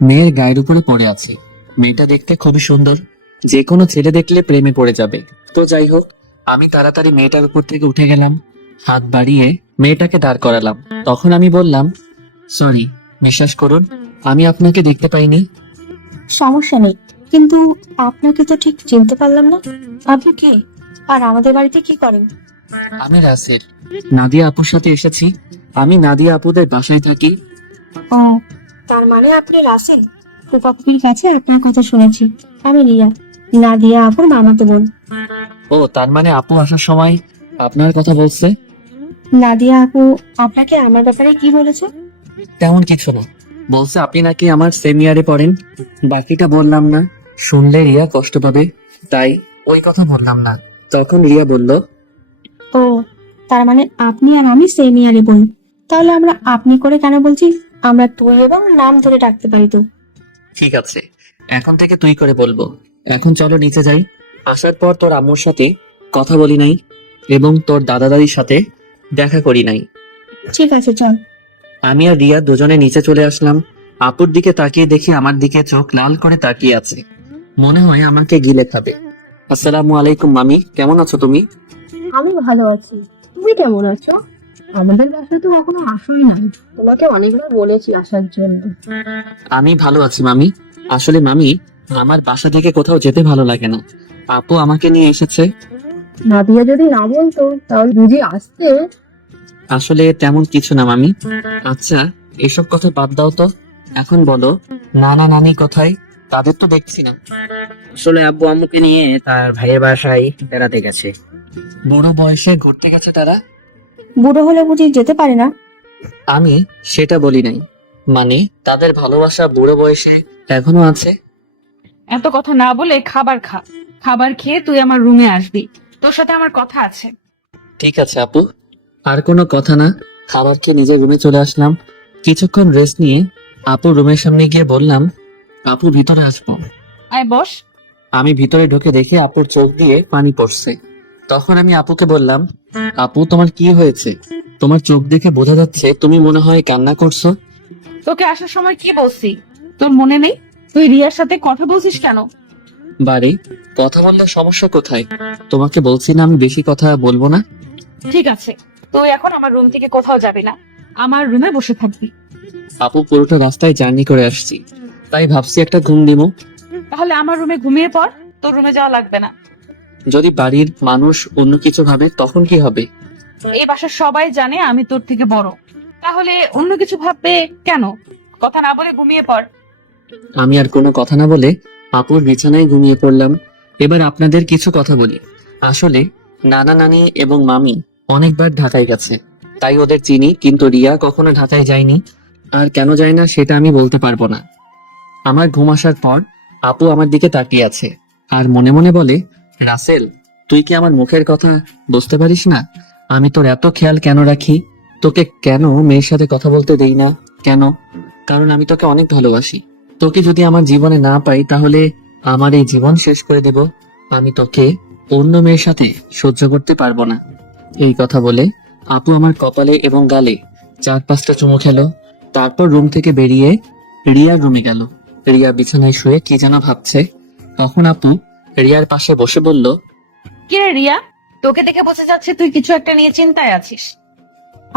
মেয়ের গায়ের উপরে পড়ে আছি। মেয়েটা দেখতে খুবই সুন্দর, যে কোনো ছেলে দেখলে প্রেমে পড়ে যাবে। তো যাই হোক, আমি তাড়াতাড়ি মেয়েটার উপর থেকে উঠে গেলাম। হাত বাড়িয়ে মেয়েটাকে দাঁড় করালাম। তখন আমি বললাম, সরি, বিশ্বাস করুন, আমি আপনাকে দেখতে পাইনি। সমস্যা নেই, কিন্তু আপনাকে তো ঠিক চিনতে পারলাম না। আপনি কে, আর আমাদের বাড়িতে কি করেন? আমি রাসেল, নাদিয়া আপুর সাথে এসেছি। আমি নাদিয়া আপুদের বাসায় থাকি। ও, তার মানে আপনি রাসেল। ফুপাপুপির কাছে আপনার কথা শুনেছি। আমি রিয়া, নাদিয়া আপুর মামাতো বোন। ও, তার মানে আপু আসার সময় আপনার কথা বলছে? নাদিয়া আপু আপনাকে আমার ব্যাপারে কি বলেছে? তেমন কিছু না, বলছে আপনি নাকি আমার সেম ইয়ারে পড়েন। বাকিটা বললাম না, শুনলে রিয়া কষ্ট পাবে, তাই ওই কথা বললাম না। তখন রিয়া বলল, ও, তার মানে আপনি আর আমি সেম ইয়ারে বোন। তাহলে আমরা আপনি করে কেন বলছি? আমরা তুই এবং নাম ধরে ডাকতে পারি তো। ঠিক আছে, এখন থেকে তুই করে বলবো। এখন চলো নিচে যাই। আসার পর তোর আম্মুর সাথে কথা বলি নাই এবং তোর দাদা দাদির সাথে দেখা করি নাই। ঠিক আছে, চল। আমি আর রিয়া দুজনে নিচে চলে আসলাম। আপুর দিকে তাকিয়ে দেখি আমার দিকে চোখ লাল করে তাকিয়ে আছে, মনে হয় আমাকে গিলে খাবে। আসসালামু আলাইকুম মামি, কেমন আছো তুমি? আমি ভালো আছি, তুমি কেমন আছো? আমাদের বাসায় তো কখনো আসোই নাই, তোমাকে অনেকবার বলেছি আসার জন্য। আমি ভালো আছি মামি। আসলে মামি, আমার বাসা থেকে কোথাও যেতে ভালো লাগে না। আপু আমাকে নিয়ে এসেছে। নাদিয়া যদি না বলতো তাহলে বুঝি আসতে। আসলে তেমন কিছু না মামি। আচ্ছা, এসব কথা বাদ দাও তো। এখন বলো, নানা নানি কোথায়? তাদের তো দেখছি না। আসলে আব্বু আম্মুকে নিয়ে তার ভাইয়ের বাসায় বেড়াতে গেছে। বড় বয়সে ঘুরতে গেছে তারা? বুড়ো হলে বুঝি যেতে পারে না? আমি সেটা বলি নাই, মানে তাদের ভালোবাসা বুড়ো বয়সে এখনো আছে। এত কথা না বলে খাবার খা। খাবার খেয়ে তুই আমার রুমে আসবি, তোর সাথে আমার কথা আছে। ঠিক আছে আপু, আর কোনো কথা না। খাবার খেয়ে নিজের রুমে চলে আসলাম। কিছুক্ষণ রেস্ট নিয়ে আপুর রুমের সামনে গিয়ে বললাম, আপু ভিতরে আসবো? আয় বস। আমি ভিতরে ঢুকে দেখি আপুর চোখ দিয়ে পানি পড়ছে। তখন আমি আপুকে বললাম, আপু তোমার কি হয়েছে? তোমার চোখ দেখে বোঝা যাচ্ছে তুমি মনে হয় কান্না করছো। তোকে আসার সময় কি বলছি, তোর মনে নেই? তুই রিয়ার সাথে কথা বলছিস কেন? বাড়ি কথা বললে সমস্যা কোথায়? তোমাকে বলছি না আমি বেশি কথা বলবো না। ঠিক আছে, তুই এখন আমার রুম থেকে কোথাও যাবি না, আমার রুমে বসে থাকবি। আপু পুরোটা রাস্তায় জার্নি করে আসছি, তাই ভাবছি একটা ঘুম দিবো। তাহলে আমার রুমে ঘুমিয়ে পড়, তোর রুমে যাওয়া লাগবে না। যদি বাড়ির মানুষ অন্য কিছু ভাবে তখন কি হবে? এই বাসার সবাই জানে আমি তোর থেকে বড়, তাহলে অন্য কিছু ভাববে কেন? কথা না বলে ঘুমিয়ে পড়। আমি আর কোনো কথা না বলে আপুর বিছানায় ঘুমিয়ে পড়লাম। এবার আপনাদের কিছু কথা বলি। আসলে নানা নানি এবং মামি অনেকবার ঢাকায় গেছে, তাই ওদের চিনি, কিন্তু রিয়া কখনো ঢাকায় যায়নি। আর কেন যায় না সেটা আমি বলতে পারবো না। আমার ঘুম আসার পর আপু আমার দিকে তাকিয়ে আছে আর মনে মনে বলে, রাসেল, তুই কি আমার মুখের কথা বুঝতে পারিস না? আমি তোর এত খেয়াল কেন রাখি? তোকে কেন মেয়ের সাথে কথা বলতে দেই না? কেন? কারণ আমি তোকে অনেক ভালোবাসি। তোকে যদি আমার জীবনে না পাই তাহলে আমার এই জীবন শেষ করে দেব। আমি তোকে অন্য মেয়ের সাথে সহ্য করতে পারবো না। এই কথা বলে আপু আমার কপালে এবং গালে 4-5টা চুমু খেলো। তারপর রুম থেকে বেরিয়ে রিয়ার রুমে গেল। রিয়া বিছানায় শুয়ে কি যেন ভাবছে। তখন আপু রিয়ার পাশে বসে বলল, কিরে রিয়া, তোকে দেখে বোঝা যাচ্ছে তুই কিছু একটা নিয়ে চিন্তায় আছিস।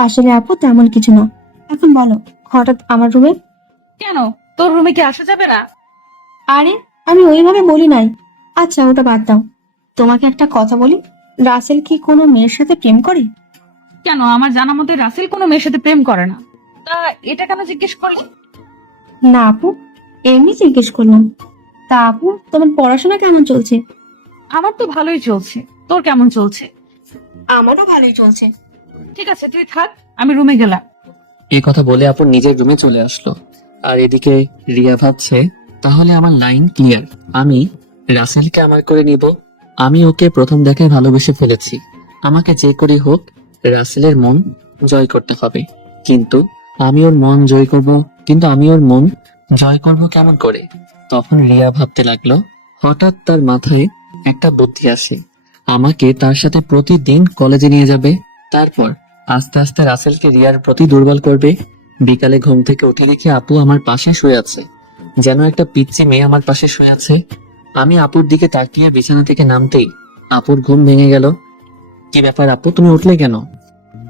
আসলে আপু তেমন কিছু না। এখন বলো, হঠাৎ আমার রুমে? কেন, তোর রুমে কি আসা যাবে না? আরে আমি ওইভাবে বলি নাই। আচ্ছা ওটা বাদ দাও, তোমাকে একটা কথা বলি, রাসেল কি কোনো মেয়ের সাথে প্রেম করে? কেন, আমার জানা মতে রাসেল কোনো মেয়ের সাথে প্রেম করে না। তা এটা কেন জিজ্ঞেস করলি? না আপু, এমনি জিজ্ঞেস করলাম। তা আপু, তোমার পড়াশোনা কেমন চলছে? আমার তো ভালোই চলছে, তোর কেমন চলছে? আমারও ভালোই চলছে। ঠিক আছে, তুই থাক, আমি রুমে গেলাম। এই কথা বলে আপু নিজের রুমে চলে আসলো। আর এদিকে রিয়া ভাবছে, তাহলে আমার লাইন ক্লিয়ার। আমি রাসেলকে আমার করে নিব। আমি ওকে প্রথম দেখায় ভালোবেসে ফেলেছি। আমাকে যে করেই হোক রাসেলের মন জয় করতে হবে। কিন্তু আমি ওর মন জয় করব কেমন করে? তখন রিয়া ভাবতে লাগলো। হঠাৎ তার মাথায় একটা বুদ্ধি আসে। আমাকে তার সাথে প্রতিদিন কলেজে নিয়ে যাবে। তারপর আস্তে আস্তে রাসেলকে রিয়ার প্রতি দুর্বল করবে। বিকালে ঘুম থেকে উঠে দেখি আপু আমার পাশে শুয়ে আছে, যেন একটা পিচ্চি মেয়ে আমার পাশে শুয়ে আছে। আমি আপুর দিকে তাকিয়ে বিছানা থেকে নামতেই আপুর ঘুম ভেঙে গেল। কি ব্যাপার আপু, তুমি উঠলে কেন?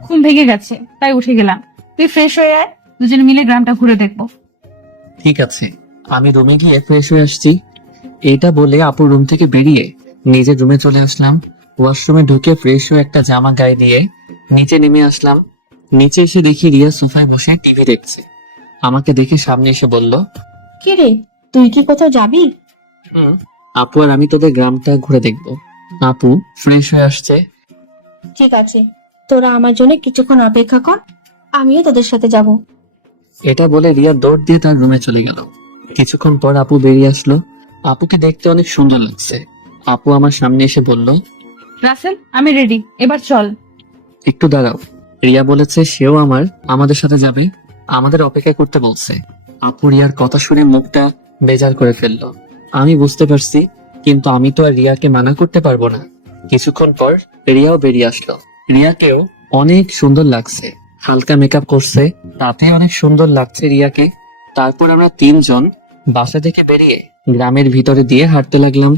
ঘুম ভেঙে গেছে তাই উঠে গেলাম। তুই ফ্রেশ হয়ে আয়, দুজনে মিলে গ্রামটা ঘুরে দেখবো। ঠিক আছে, আমি রুমে গিয়ে ফ্রেশ হয়ে আসছি। এইটা বলে আপুর রুম থেকে বেরিয়ে নিজের রুমে চলে আসলাম। ওয়াশরুমে ঢুকে ফ্রেশ হয়ে একটা জামা গায়ে দিয়ে নিচে নেমে আসলাম। নিচে এসে দেখি রিয়া সোফায় বসে টিভি দেখছে। আমাকে দেখে সামনে এসে বলল, কি রে, তুই কি কোথাও যাবি? আপু আর আমি তোদের গ্রামটা ঘুরে দেখবো। আপু ফ্রেশ হয়ে আসছে। ঠিক আছে, তোরা আমার জন্য কিছুক্ষণ অপেক্ষা কর, আমিও তোদের সাথে যাব। এটা বলে রিয়া দৌড় দিয়ে তার রুমে চলে গেল। কিছুক্ষণ পর আপু বেরিয়ে আসলো। আপুকে দেখতে অনেক সুন্দর লাগছে। আপু আমার সামনে এসে বলল, রাসেল, আমি রেডি, এবার চল। একটু দাঁড়াও। রিয়া বলেছে সেও আমাদের সাথে যাবে, আমাদের অপেক্ষা করতে বলছে। আপু রিয়ার কথা শুনে মুখটা বেজার করে ফেললো। আমি বুঝতে পারছি, কিন্তু আমি তো আর রিয়াকে মানা করতে পারবো না। কিছুক্ষণ পর রিয়াও বেরিয়ে আসলো। রিয়াকেও অনেক সুন্দর লাগছে, হালকা মেকআপ করছে, তাতে অনেক সুন্দর লাগছে রিয়াকে। তারপর আমরা তিনজন বাসা থেকে বেরিয়ে গ্রামের ভিতরে দিয়ে হাঁটতে লাগলাম।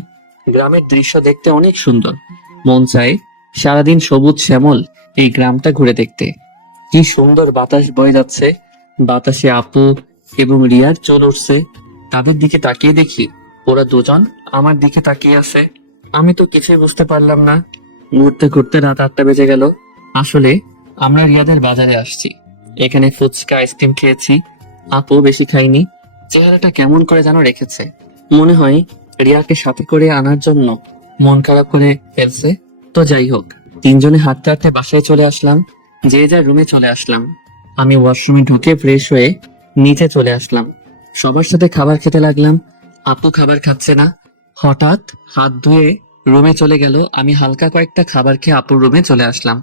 গ্রামের দৃশ্য দেখতে অনেক সুন্দর, মন চায় সারাদিন সবুজ শ্যামল এই গ্রামটা ঘুরে দেখতে। কি সুন্দর বাতাস বয়ে যাচ্ছে, বাতাসে আপু এবং রিয়ার চুল উঠছে। তাদের দিকে তাকিয়ে দেখি ওরা দুজন আমার দিকে তাকিয়ে আছে। আমি তো কিছুই বুঝতে পারলাম না। ঘুরতে ঘুরতে রাত 8টা বেজে গেল। আসলে আমরা রিয়াদের বাজারে আসছি, এখানে ফুচকা আইসক্রিম খেয়েছি। আপু বেশি খাইনি, চেহারাটা কেমন করে যেন রেখেছে। মনে হয় রিয়াকে সাথে করে আনার জন্য মন খারাপ করে ফেলছে। তো যাই হোক, তিনজনে হাঁটতে হাঁটতে বাসায় চলে আসলাম। যে যার রুমে চলে আসলাম। আমি ওয়াশরুমে ঢুকে ফ্রেশ হয়ে নিচে চলে আসলাম। সবার সাথে খাবার খেতে লাগলাম। আপু খাবার খাচ্ছে না। হঠাৎ হাত ধুয়ে রুমে চলে গেল। আমি হালকা কয়েকটা খাবার খেয়ে আপুর রুমে চলে আসলাম।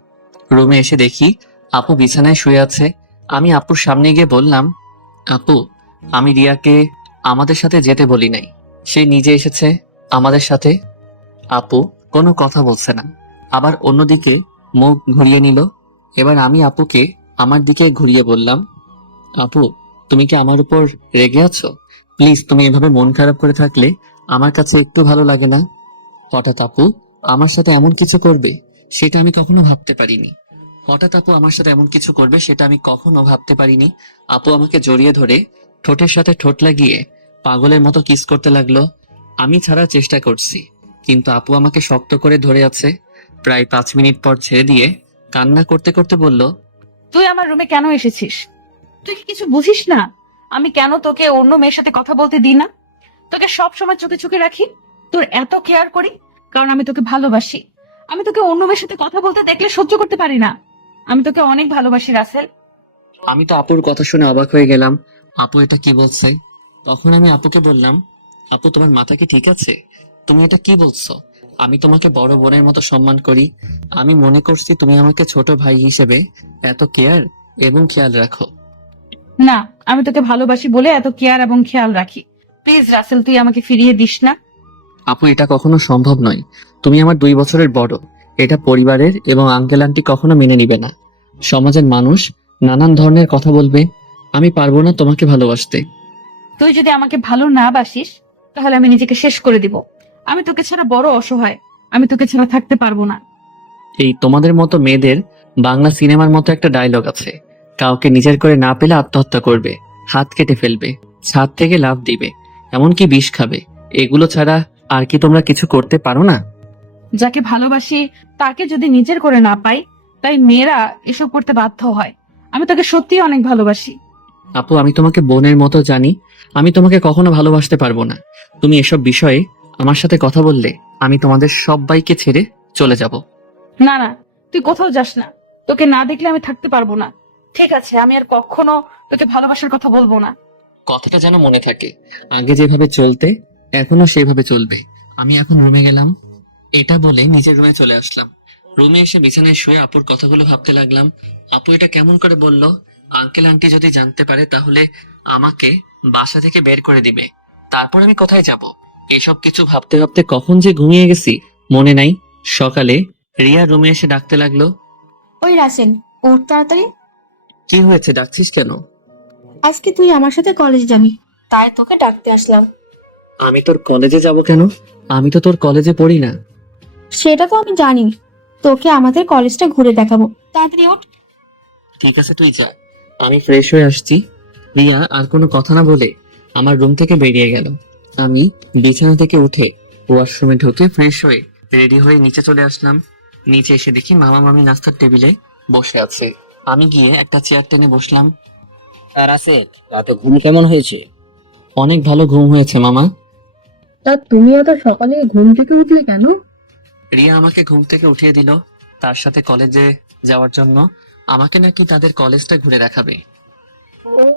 রুমে এসে দেখি আপু বিছানায় শুয়ে আছে। আমি আপুর সামনে গিয়ে বললাম, আপু, আমি রিয়াকে আমাদের সাথে যেতে বলি নাই, সে নিজে এসেছে আমাদের সাথে। আপু কোনো কথা বলছে না, আবার অন্যদিকে মুখ ঘুরিয়ে নিল। এবার আমি আপুকে আমার দিকে ঘুরিয়ে বললাম, আপু, তুমি কি আমার উপর রেগে আছো? প্লিজ, তুমি এভাবে মন খারাপ করে থাকলে আমার কাছে একটু ভালো লাগে না। হঠাৎ আপু আমার সাথে এমন কিছু করবে সেটা আমি কখনো ভাবতে পারিনি। আপু আমাকে জড়িয়ে ধরে ঠোঁটের সাথে ঠোঁট লাগিয়ে পাগলের মতো কিস করতে লাগলো। আমি ছাড়ার চেষ্টা করছি, কিন্তু আপু আমাকে শক্ত করে ধরে আছে। প্রায় 5 মিনিট পর ছেড়ে দিয়ে কান্না করতে করতে বলল, তুই আমার রুমে কেন এসেছিস? তুই কি কিছু বুঝিস না আমি কেন তোকে অন্য মেয়ের সাথে কথা বলতে দিই না? তোকে সব সময় চোখে চোখে রাখি, তোর এত কেয়ার করি, কারণ আমি তোকে ভালোবাসি। আমি তোকে অন্য মেয়ের সাথে কথা বলতে দেখলে সহ্য করতে পারি না। আমি তোকে অনেক ভালোবাসি রাসেল। আমি তো আপুর কথা শুনে অবাক হয়ে গেলাম। আপু এটা কি বলছে? তখন আমি আপুকে বললাম, আপু, তোমার মাথা কি ঠিক আছে? তুমি এটা কি বলছো? আমি তোমাকে বড় বোনের মতো সম্মান করি। আমি মনে করছি তুমি আমাকে ছোট ভাই হিসেবে এত কেয়ার এবং খেয়াল রাখো। না, আমি তোকে ভালোবাসি বলে এত কেয়ার এবং খেয়াল রাখি। প্লিজ রাসেল, তুই আমাকে ফিরিয়ে দিস না। আপু, এটা কখনো সম্ভব নয়। তুমি আমার 2 বছরের বড়। এটা পরিবারের এবং আঙ্কেল আন্টি কখনো মেনে নিবে না। সমাজের মানুষ নানান ধরনের কথা বলবে। আমি পারবো না তোমাকে ভালোবাসতে। তুই যদি আমাকে ভালো না বাসিস তাহলে আমি নিজেকে শেষ করে দিব। আমি তোকে ছাড়া বড় অসহায়। আমি তোকে ছাড়া থাকতে পারবো না। এই তোমাদের মতো মেয়েদের বাংলা সিনেমার মতো একটা ডায়লগ আছে, কাউকে নিজের করে না পেলে আত্মহত্যা করবে, হাত কেটে ফেলবে, ছাদ থেকে লাফ দিবে, এমনকি বিষ খাবে। এগুলো ছাড়া আর কি তোমরা কিছু করতে পারো না? যাকে ভালোবাসি তাকে যদি নিজের করে না পাই, তাই মেয়েরা এসব করতে বাধ্য হয়। আমি তোকে সত্যিই অনেক ভালোবাসি। আপু, আমি তোমাকে বোনের মতো জানি। আমি তোমাকে কখনো ভালোবাসতে পারবো না। তুমি এসব বিষয়ে আমার সাথে কথা বললে আমি তোমাদের সবাইকে ছেড়ে চলে যাব। না না, তুই কোথাও যাস না। তোকে না দেখলে আমি থাকতে পারবো না। ঠিক আছে, আমি আর কখনো তোকে ভালোবাসার কথা বলবো না। কথাটা যেন মনে থাকে। আগে যেভাবে চলতে এখনো সেভাবে চলবে। আমি এখন রুমে গেলাম। এটা বলে নিজের রুমে চলে আসলাম। রুমে এসে বিছানায় শুয়ে আপুর কথাগুলো ভাবতে লাগলাম। আপু এটা কেমন করে বলল? আঙ্কেল আন্টি যদি জানতে পারে তাহলে আমাকে বাসা থেকে বের করে দিবে। তারপর আমি কোথায় যাব? এসব কিছু ভাবতে ভাবতে কখন যে ঘুমিয়ে গেছি মনে নাই। সকালে রিয়া রুমে এসে ডাকতে লাগলো। ওই রাসেল, ওর তাড়াতাড়ি। কি হয়েছে, ডাকছিস কেন? আজকে তুই আমার সাথে কলেজ যাবি, তাই তোকে ডাকতে আসলাম। আমি তোর কলেজে যাব কেন? আমি তো তোর কলেজে পড়ি না। সেটা তো আমি জানি, তোকে আমাদের কলেজটা ঘুরে দেখাবো। তাড়াতাড়ি ওঠ। ঠিক আছে, তুই যা, আমি ফ্রেশ হয়ে আসছি। রিয়া আর কোনো কথা না বলে আমার রুম থেকে বেরিয়ে গেল। আমি বিছানা থেকে উঠে ওয়াশরুমে ঢুকে ফ্রেশ হয়ে রেডি হয়ে নিচে চলে আসলাম। নিচে এসে দেখি মামা মামি নাস্তার টেবিলে বসে আছে। আমি গিয়ে একটা চেয়ার টেনে বসলাম। আর আছে, রাতে ঘুম কেমন হয়েছে? অনেক ভালো ঘুম হয়েছে মামা। তা তুমি এত সকালে ঘুম থেকে উঠলে কেন? রিয়া আমাকে ঘুম থেকে উঠিয়ে দিল তার সাথে কলেজে যাওয়ার জন্য। আমাকে নাকি তাদের কলেজটা ঘুরে দেখাবে।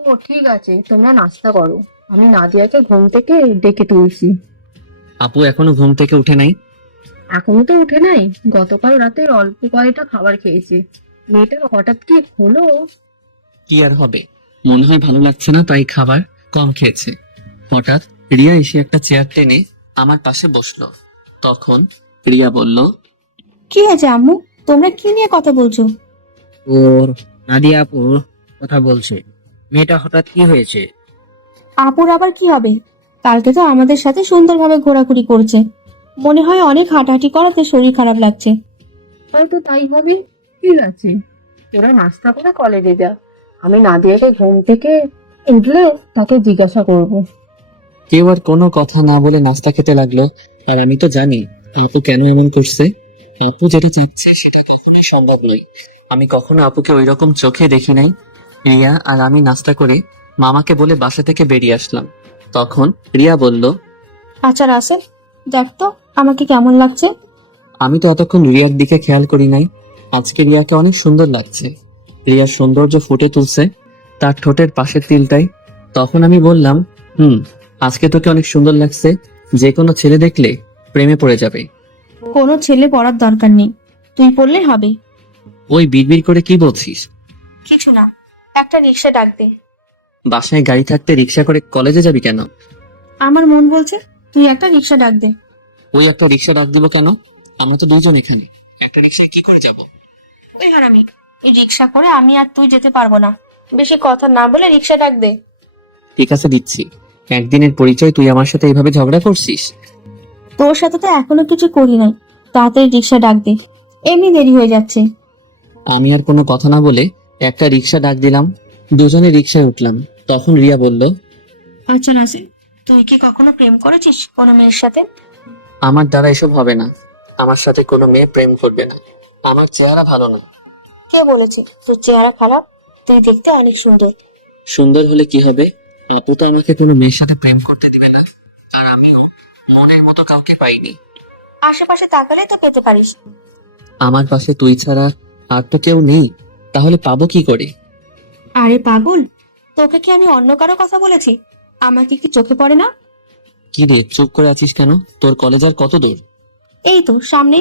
ও ঠিক আছে, তোমরা নাস্তা করো, আমি নাদিয়াকে ঘুম থেকে ডেকে তুলছি। আপু এখনো ঘুম থেকে উঠে নাই? এখনো তো উঠে নাই, গতকাল রাতে অল্প কয়েকটা খাবার খেয়েছি। মেয়েটার হঠাৎ কি হলো? কি আর হবে, মনে হয় ভালো লাগছে না তাই খাবার কম খেয়েছে। হঠাৎ রিয়া এসে একটা চেয়ার টেনে আমার পাশে বসলো। তখন রিয়া বলল, কি আছে আম্মু, তোমরা কি নিয়ে কথা বলছো? ওর নাদিয়া আপুর কথা বলছে। মেয়েটা হঠাৎ কি হয়েছে? আপুর আবার কি হবে? কালকে তো আমাদের সাথে সুন্দরভাবে ঘোরাঘুরি করছে, মনে হয় অনেক হাঁটাহাঁটি করাতে শরীর খারাপ লাগছে। হয়তো তাই হবে। ঠিক আছে, তোরা নাস্তা করে কলেজে যা, আমি নাদিয়াকে ঘুম থেকে উঠলে তাকে জিজ্ঞাসা করব। কেউ আর কোনো কথা না বলে নাস্তা খেতে লাগলো। আর আমি তো জানি আপু কেন এমন করছে। আপু যেটা চাচ্ছে সেটা কখনোই সম্ভব নয়। আমি কখনো আপুকে ওই রকম চোখে দেখি নাই। রিয়া আর আমি নাস্তা করে মামাকে বলে বাসা থেকে বেরিয়ে আসলাম। তখন রিয়া বলল, আচ্ছা রাসেল, দেখ তো আমাকে কেমন লাগছে। আমি তো এতক্ষণ রিয়ার দিকে খেয়াল করি নাই। আজকে রিয়াকে অনেক সুন্দর লাগছে। রিয়ার সৌন্দর্য ফুটে তুলছে তার ঠোঁটের পাশের তিলটাই। তখন আমি বললাম, আজকে তোকে অনেক সুন্দর লাগছে। যে কোনো ছেলে দেখলে প্রেমে পড়ে যাবে। কোনো ছেলে পড়ার দরকার নেই, তুই পড়লে হবে। ওই বিড়বিড় করে কি বলছিস? কিছু না, একটা রিক্সা ডাক দে। বাসায় গাড়ি থাকতে রিক্সা করে কলেজে যাবি কেন? আমার মন বলছে তুই একটা রিক্সা ডাক দে। ওই একটা রিক্সা ডাক দিব কেন? আমরা তো দুইজন এখানে, একটা রিক্সায় কি করে যাব? ওই হারামি, এই রিক্সা করে আমি আর তুই যেতে পারবো না। বেশি কথা না বলে রিক্সা ডাক দে। ঠিক আছে, দিচ্ছি। একদিনের পরিচয় তুই আমার সাথে এইভাবে ঝগড়া করছিস? তোর সাথে তো এখনো কিছু করি নাই, তাড়াতাড়ি রিক্সা ডাক দে, এমনি দেরি হয়ে যাচ্ছে। আমি আর কোনো কথা না বলে একটা রিক্সা ডাক দিলাম। দুজনে রিক্সায় উঠলাম। তখন রিয়া বলল, আচ্ছা নাসির, তুই কি কখনো প্রেম করেছিস কোনো মেয়ের সাথে? আমার দ্বারা এসব হবে না। আমার সাথে কোনো মেয়ে প্রেম করবে না। আমার চেহারা ভালো না। কে বলেছে তোর চেহারা খারাপ? তুই দেখতে অনেক সুন্দর। সুন্দর হলে কি হবে? আপু তো আমাকে কোনো মেয়ের সাথে প্রেম করতে দিবে না। আর আমিও মনের মতো কাউকে পাইনি। আশেপাশে তাকালে তো পেতে পারিস। আমার পাশে তুই ছাড়া আর তো কেউ নেই, তাহলে পাবো কি করে? আরে পাগল, তোকে কি আমি অন্য কারো কথা বলেছি? আমাকে কি চোখে পড়ে না? কি রে, চুপ করে আছিস কেন? তোর কলেজ আর কত দূর? এই তো সামনে।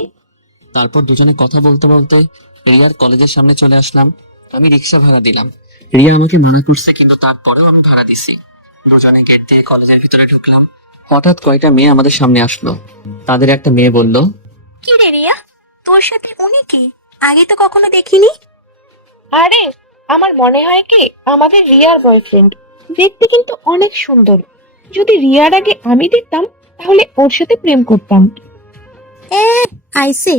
তারপর দুজনে কথা বলতে বলতে রিয়ার কলেজের সামনে চলে আসলাম। আমি রিক্সা ভাড়া দিলাম। রিয়া আমাকে মানা করছে, কিন্তু তারপরেও আমি ভাড়া দিছি। দুজনে গেট দিয়ে কলেজের ভিতরে ঢুকলাম। হঠাৎ কয়টা মেয়ে আমাদের সামনে আসলো। তাদের একটা মেয়ে বলল, কি রে রিয়া, তোর সাথে উনি কি? আগে তো কখনো দেখিনি। আরে আমার মনে হয় কি আমাদের রিয়ার বয়ফ্রেন্ড। দেখতে কিন্তু অনেক সুন্দর। যদি রিয়ার আগে আমি দেখতাম তাহলে ওর সাথে প্রেম করতাম। আইসে,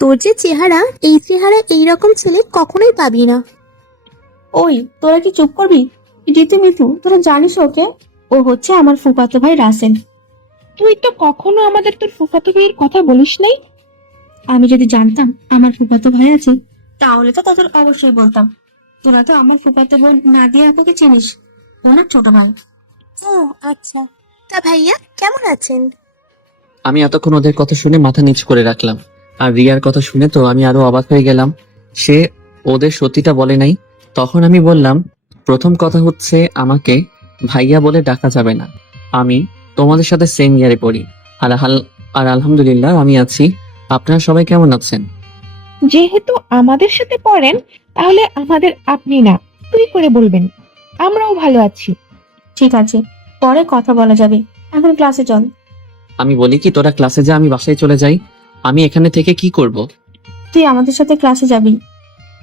তোর যে চেহারা, এই চেহারা এইরকম ছেলে কখনোই পাবি না। ওই তোরা কি চুপ করবি? জিতু মিতু, তোরা জানিস ওকে? ও হচ্ছে আমার ফুফাতো ভাই রাসেল। তুই তো কখনো আমাদের তোর ফুফাতো ভাইয়ের কথা বলিস নাই। আমি যদি জানতাম আমার ফুফাতো ভাই আছে তাহলে তো তোদের অবশ্যই বলতাম। তোরা তো আমার ফুফাতো বোন নাদিয়া আপুকে চিনিস, ওনার ছোট ভাই। ও আচ্ছা, তা ভাইয়া কেমন আছেন? আমি এতক্ষণ ওদের কথা শুনে মাথা নিচু করে রাখলাম। আর রিয়ার কথা শুনে তো আমি আরো অবাক হয়ে গেলাম। সে ওদের সত্যিটা বলে নাই। তখন আমি বললাম, প্রথম কথা হচ্ছে আমাকে ভাইয়া বলে ডাকা যাবে না। আমি তোমাদের সাথে সেম ইয়ারে পড়ি। আর আলহামদুলিল্লাহ আমি আছি। আপনারা সবাই কেমন আছেন? যেহেতু আমাদের সাথে পড়েন তাহলে আমাদের আপনি না তুই করে বলবেন। আমরাও ভালো আছি। ঠিক আছে, পরে কথা বলা যাবে, এখন ক্লাসে চল। আমি বলি কি, তোরা ক্লাসে যা, আমি বাসায় চলে যাই। আমি এখানে থেকে কি করব? তুই আমাদের সাথে ক্লাসে যাবি।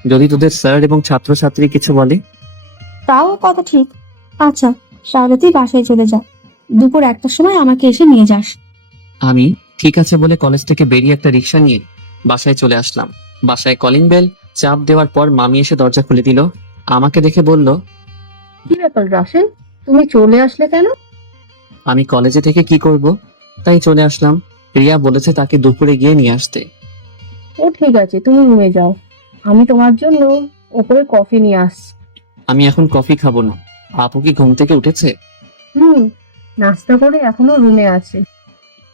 যদি তোদের স্যার এবং ছাত্রছাত্রী কিছু বলে? তাও কথা ঠিক। আচ্ছা, তাহলে তুই বাসায় চলে যা, দুপুর 1টার সময় আমাকে এসে নিয়ে যাস। আমি ঠিক আছে বলে কলেজ থেকে বেরিয়ে একটা রিক্সা নিয়ে বাসায় চলে আসলাম। বাসায় কলিং বেল চাপ দেওয়ার পর মামি এসে দরজা খুলে দিল। আমাকে দেখে বলল, কি ব্যাপার রাসেল, তুমি চলে আসলে কেন? আমি কলেজে থেকে কি করব, তাই চলে আসলাম। রিয়া বলেছে তাকে দুপুরে গিয়ে নিয়ে আসতে। ও ঠিক আছে, তুমি রুমে যাও, আমি তোমার জন্য ওপরে কফি নিয়ে আসছি। আমি এখন কফি খাবো না। আপু কি ঘুম থেকে উঠেছে? নাস্তা করে এখনো রুমে আছে।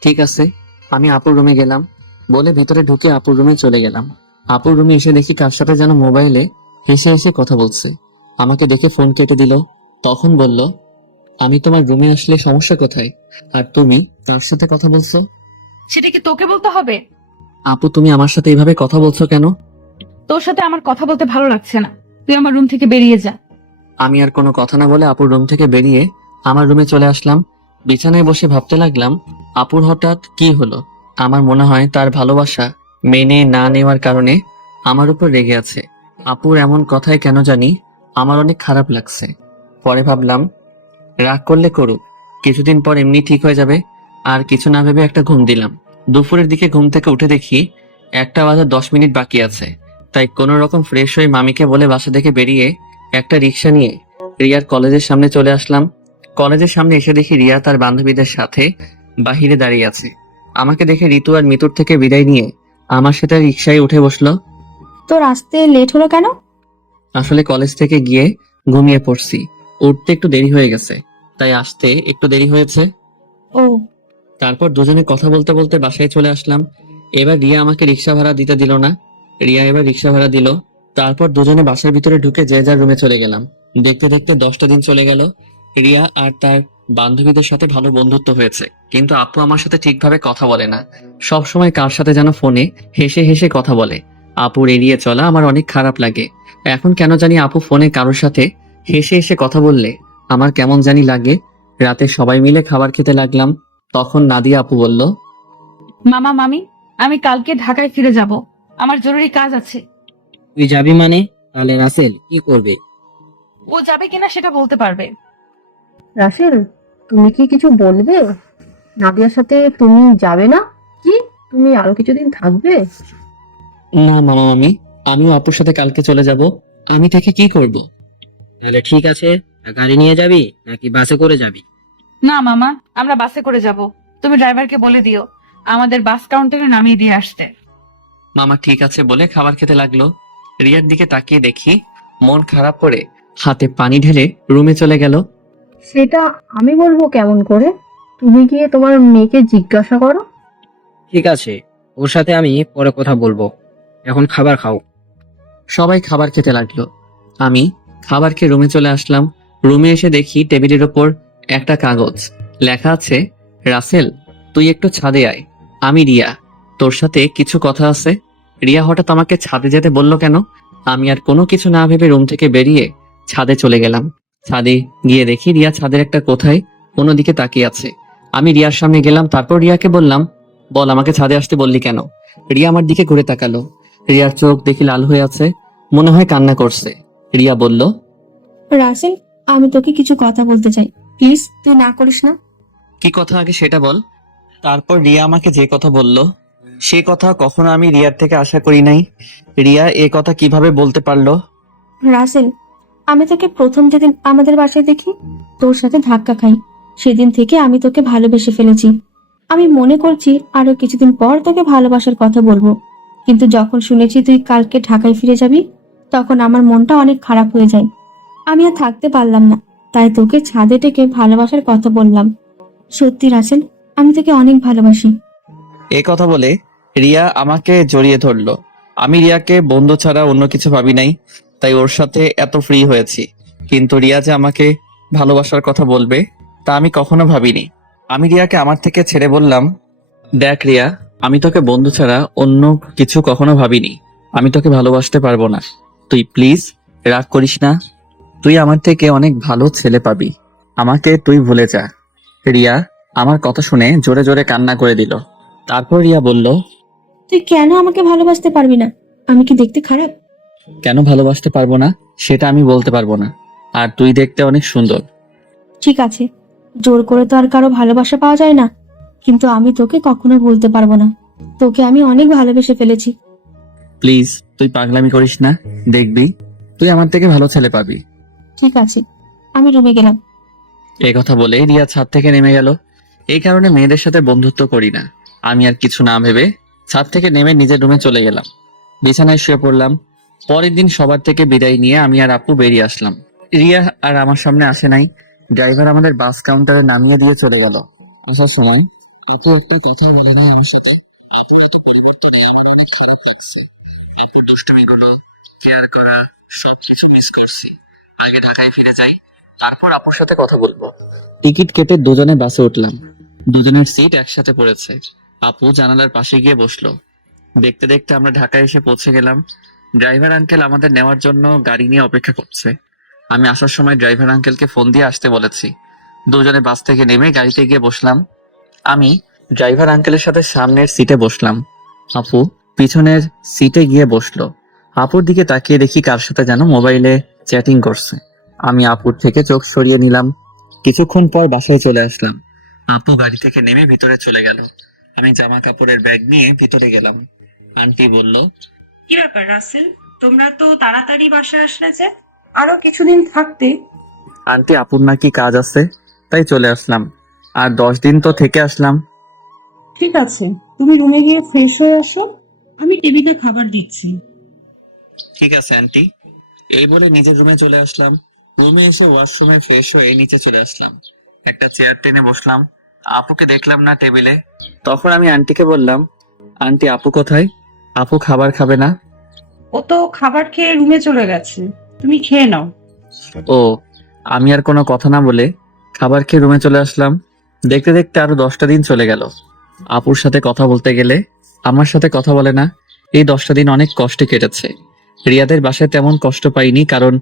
ঠিক আছে। আমি আপুর রুমে গেলাম বলে ভিতরে ঢুকে আপুর রুমে চলে গেলাম। আপুর রুমে এসে দেখি কার সাথে যেন মোবাইলে হেসে হেসে কথা বলছে। আমাকে দেখে ফোন কেটে দিল। তখন বলল, আমি তোমার রুমে আসলে সমস্যা কোথায়? আর তুমি তার সাথে কথা বলছো? সেটা কি তোকে বলতে হবে? আপু, তুমি আমার সাথে এইভাবে কথা বলছো কেন? তোর সাথে আমার কথা বলতে ভালো লাগছে না। তুই আমার রুম থেকে বেরিয়ে যা। আমি আর কোনো কথা না বলে আপুর রুম থেকে বেরিয়ে আমার রুমে চলে আসলাম। বিছানায় বসে ভাবতে লাগলাম, আপুর হঠাৎ কি হলো। আমার মনে হয় তার ভালোবাসা মেনে না নেওয়ার কারণে আমার উপর রেগে আছে। আপুর এমন কথায় কেন জানি আমার অনেক খারাপ লাগছে। পরে ভাবলাম, রাগ করলে করুক, কিছুদিন পর এমনি ঠিক হয়ে যাবে। আর কিছু না ভেবে একটা ঘুম দিলাম। দুপুরের দিকে ঘুম থেকে উঠে দেখি 1টা বাজার 10 মিনিট বাকি আছে। তাই কোনো রকম ফ্রেশ হয়ে মামিকে বলে বাসা থেকে বেরিয়ে একটা রিক্সা নিয়ে রিয়ার কলেজের সামনে চলে আসলাম। কলেজের সামনে এসে দেখি রিয়া তার বান্ধবীদের সাথে বাহিরে দাঁড়িয়ে আছে। আমাকে দেখে ঋতু আর মিতুর থেকে বিদায় নিয়ে আমার সাথে রিক্সায় উঠে বসলো। তোর আসতে লেট হলো কেন? আসলে কলেজ থেকে গিয়ে ঘুমিয়ে পড়ছি, উঠতে একটু দেরি হয়ে গেছে, তাই আসতে একটু দেরি হয়েছে। ও, তারপর দুজনে কথা বলতে বলতে বাসায় চলে আসলাম। এবার রিয়া আমাকে রিক্সা ভাড়া দিতে দিল না। রিয়া এবার রিক্সা ভাড়া দিল। তারপর দুজনে বাসার ভিতরে ঢুকে যে যার রুমে চলে গেলাম। দেখতে দেখতে 10টা দিন চলে গেল। রিয়া আর তার বান্ধবীদের সাথে ভালো বন্ধুত্ব হয়েছে, কিন্তু আপু আমার সাথে ঠিকভাবে কথা বলে না। সব সময় কার সাথে যেন ফোনে হেসে হেসে কথা বলে। আপুর এড়িয়ে চলা আমার অনেক খারাপ লাগে। এখন কেন জানি আপু ফোনে কারোর সাথে হেসে হেসে কথা বললে আমার কেমন জানি লাগে। রাতে সবাই মিলে খাবার খেতে লাগলাম। তখন নাদিয়া আপু বলল, মামা মামি, আমি কালকে ঢাকায় ফিরে যাব। আমার জরুরি কাজ আছে। তুই যাবি মানে? তাহলে রাসেল কি করবে? ও যাবে কিনা সেটা বলতে পারবে। রাসেল, তুমি কি কিছু বলবে? নাদিয়ার সাথে তুমি যাবে না? কি, তুমি আরো কিছুদিন থাকবে? না মামা মামি, আমিও আপুর সাথে কালকে চলে যাব। আমি থেকে কি করব? তাহলে ঠিক আছে, গাড়ি নিয়ে যাবি নাকি বাসে করে যাবি? না মামা, আমরা বাসে করে যাব। তুমি ড্রাইভারকে বলে দিও আমাদের বাস কাউন্টারে নামিয়ে দিয়ে আসতে। মামা ঠিক আছে বলে খাবার খেতে লাগলো। রিয়ার দিকে তাকিয়ে দেখি মন খারাপ করে হাতে পানি ঢেলে রুমে চলে গেল। সেটা আমি বলবো কেমন করে? তুমি গিয়ে তোমার মেয়েকে জিজ্ঞাসা করো। ঠিক আছে, ওর সাথে আমি পরে কথা বলবো, এখন খাবার খাও। সবাই খাবার খেতে লাগলো। আমি খাবার খেয়ে রুমে চলে আসলাম। রুমে এসে দেখি টেবিলের ওপর একটা কাগজ। লেখা আছে, রাসেল তুই একটু ছাদে আয়, আমি রিয়া তোর সাথে কিছু কথা আছে। রিয়া হঠাৎ আমাকে ছাদে যেতে বলল কেন? আমি আর কোনো কিছু না ভেবে রুম থেকে বেরিয়ে ছাদে চলে গেলাম। ছাদে গিয়ে দেখি রিয়া ছাদের একটা কোথায় অন্যদিকে তাকিয়ে আছে। আমি রিয়ার সামনে গেলাম, তারপর রিয়াকে বললাম, বল আমাকে ছাদে আসতে বললি কেন? রিয়া আমার দিকে ঘুরে তাকালো। রিয়ার চোখ দেখি লাল হয়ে আছে, মনে হয় কান্না করছে। রিয়া বলল, রাসেল, আমি তোকে কিছু কথা বলতে চাই, প্লিজ তুই না করিস না। কি কথা আগে সেটা বল। তারপর রিয়া আমাকে যে কথা বলল, সে কথা কখনো আমি রিয়ার থেকে আশা করি নাই। রিয়া এ কথা কিভাবে বলতে পারলো? রাসেল, আমি তোকে প্রথম যেদিন আমাদের বাসায় দেখি, তোর সাথে ধাক্কা খাই, সেদিন থেকে আমি তোকে ভালোবেসে ফেলেছি। আমি মনে করছি আরো কিছুদিন পর তোকে ভালোবাসার কথা বলবো, কিন্তু যখন শুনেছি তুই কালকে ঢাকায় ফিরে যাবি, তখন আমার মনটা অনেক খারাপ হয়ে যায়। আমি আর থাকতে পারলাম না, তাই তোকে ছাদে ডেকে ভালোবাসার কথা বললাম। সত্যি রাসেল, আমি তোকে অনেক ভালোবাসি। এ কথা বলে রিয়া আমাকে জড়িয়ে ধরলো। আমি রিয়াকে বন্ধু ছাড়া অন্য কিছু ভাবি নাই, তাই ওর সাথে এত ফ্রি হয়েছি। কিন্তু রিয়া যে আমাকে ভালোবাসার কথা বলবে তা আমি কখনো ভাবিনি। আমি রিয়াকে আমার থেকে ছেড়ে বললাম, দেখ রিয়া, আমি তোকে বন্ধু ছাড়া অন্য কিছু কখনো ভাবিনি। আমি তোকে ভালোবাসতে পারবো না। তুই প্লিজ রাগ করিস না। তুই আমার থেকে অনেক ভালো ছেলে পাবি। আমাকে তুই ভুলে যা। রিয়া আমার কথা শুনে জোরে জোরে কান্না করে দিল। তারপর রিয়া বলল, তুই কেন আমাকে ভালোবাসতে পারবি না? আমি কি দেখতে খারাপ? কেন ভালোবাসতে পারবো না সেটা আমি বলতে পারবো না। আর তুই দেখতে অনেক সুন্দর। ঠিক আছে, জোর করে তো আর কারো ভালোবাসা পাওয়া যায় না, কিন্তু আমি তোকে কখনো ভুলতে পারবো না। তোকে আমি অনেক ভালোবেসে ফেলেছি। প্লিজ তুই পাগলামি করিস না। দেখবি তুই আমার থেকে ভালো ছেলে পাবি। ঠিক আছে, আমি রুমে গেলাম। এই কথা বলে রিয়া ছাদ থেকে নেমে গেল। এই কারণে মেয়েদের সাথে বন্ধুত্ব করি না। আমি আর কিছু না ভেবে ছাদ থেকে নেমে নিজের রুমে চলে গেলাম। বিছানায় শুয়ে পড়লাম। পরের দিন সবার থেকে বিদায় নিয়ে আমি আর আপু বেরিয়ে আসলাম। রিয়া আর আমার সামনে আসে নাই। ড্রাইভার আমাদের বাস কাউন্টারে নামিয়ে দিয়ে চলে গেল। আসার সময় আপু একটু কথা বলে নাই আমার সাথে। আপুর এত পরিবর্তনে আমার অনেক খারাপ লাগছে। আপুর দুষ্টুমিগুলো, কেয়ার করা, সবকিছু মিস করছি। আগে ঢাকায় ফিরে যাই, তারপর আপুর সাথে কথা বলবো। টিকিট কেটে দুজনে বাসে উঠলাম। দুজনের সিট একসাথে পড়েছে। আপু জানালার পাশে গিয়ে বসলো। দেখতে দেখতে আমরা ঢাকায় এসে পৌঁছে গেলাম। ড্রাইভার আঙ্কেল আমাদের নেওয়ার জন্য গাড়ি নিয়ে অপেক্ষা করছে। আমি আসার সময় ড্রাইভার আঙ্কেলকে ফোন দিয়ে আসতে বলেছি। দুজনে বাস থেকে নেমে গাড়িতে গিয়ে বসলাম। আমি ড্রাইভার আঙ্কেলের সাথে সামনের সিটে বসলাম। আপু পিছনের সিটে গিয়ে বসলো। আপুর দিকে তাকিয়ে দেখি কার সাথে যেন মোবাইলে চ্যাটিং করছে। আমি আপুর থেকে চোখ সরিয়ে নিলাম। কিছুক্ষণ পর বাসায় চলে আসলাম। আপু গাড়ি থেকে নেমে ভিতরে চলে গেল। আমি জামা কাপড়ের ব্যাগ নিয়ে ভিতরে গেলাম। আন্টি বলল, কি ব্যাপার রাসেল, তোমরা তো তাড়াতাড়ি বাসায় আসলে যে? আরো কিছুদিন থাকতে। আন্টি আপুর নাকি কাজ আছে, তাই চলে আসলাম। আর 10 দিন তো থেকে আসলাম। ঠিক আছে, তুমি রুমে গিয়ে ফ্রেশ হয়ে আসো, আমি টিভিতে খাবার দিচ্ছি। ঠিক আছে আন্টি। এই বলে নিজের রুমে চলে আসলাম। রুমে এসে ওয়াশরুমে ফ্রেশ হয়ে নিচে চলে আসলাম। একটা চেয়ার টেনে বসলাম। আপুকে দেখলাম না টেবিলে। তখন আমি আন্টিকে বললাম, আন্টি আপু কোথায়? আপু খাবার খাবে না? ও তো খাবার খেয়ে রুমে চলে গেছে, তুমি খেয়ে নাও। ও, আমি আর কোনো কথা না বলে খাবার খেয়ে রুমে চলে আসলাম। দেখতে দেখতে আরো 10টা দিন চলে গেল। আপুর সাথে কথা বলতে গেলে আমার সাথে কথা বলে না। এই 10টা দিন অনেক কষ্টে কেটেছে। রিয়াদের বাসায় তেমন কষ্ট পাইনি, কারণ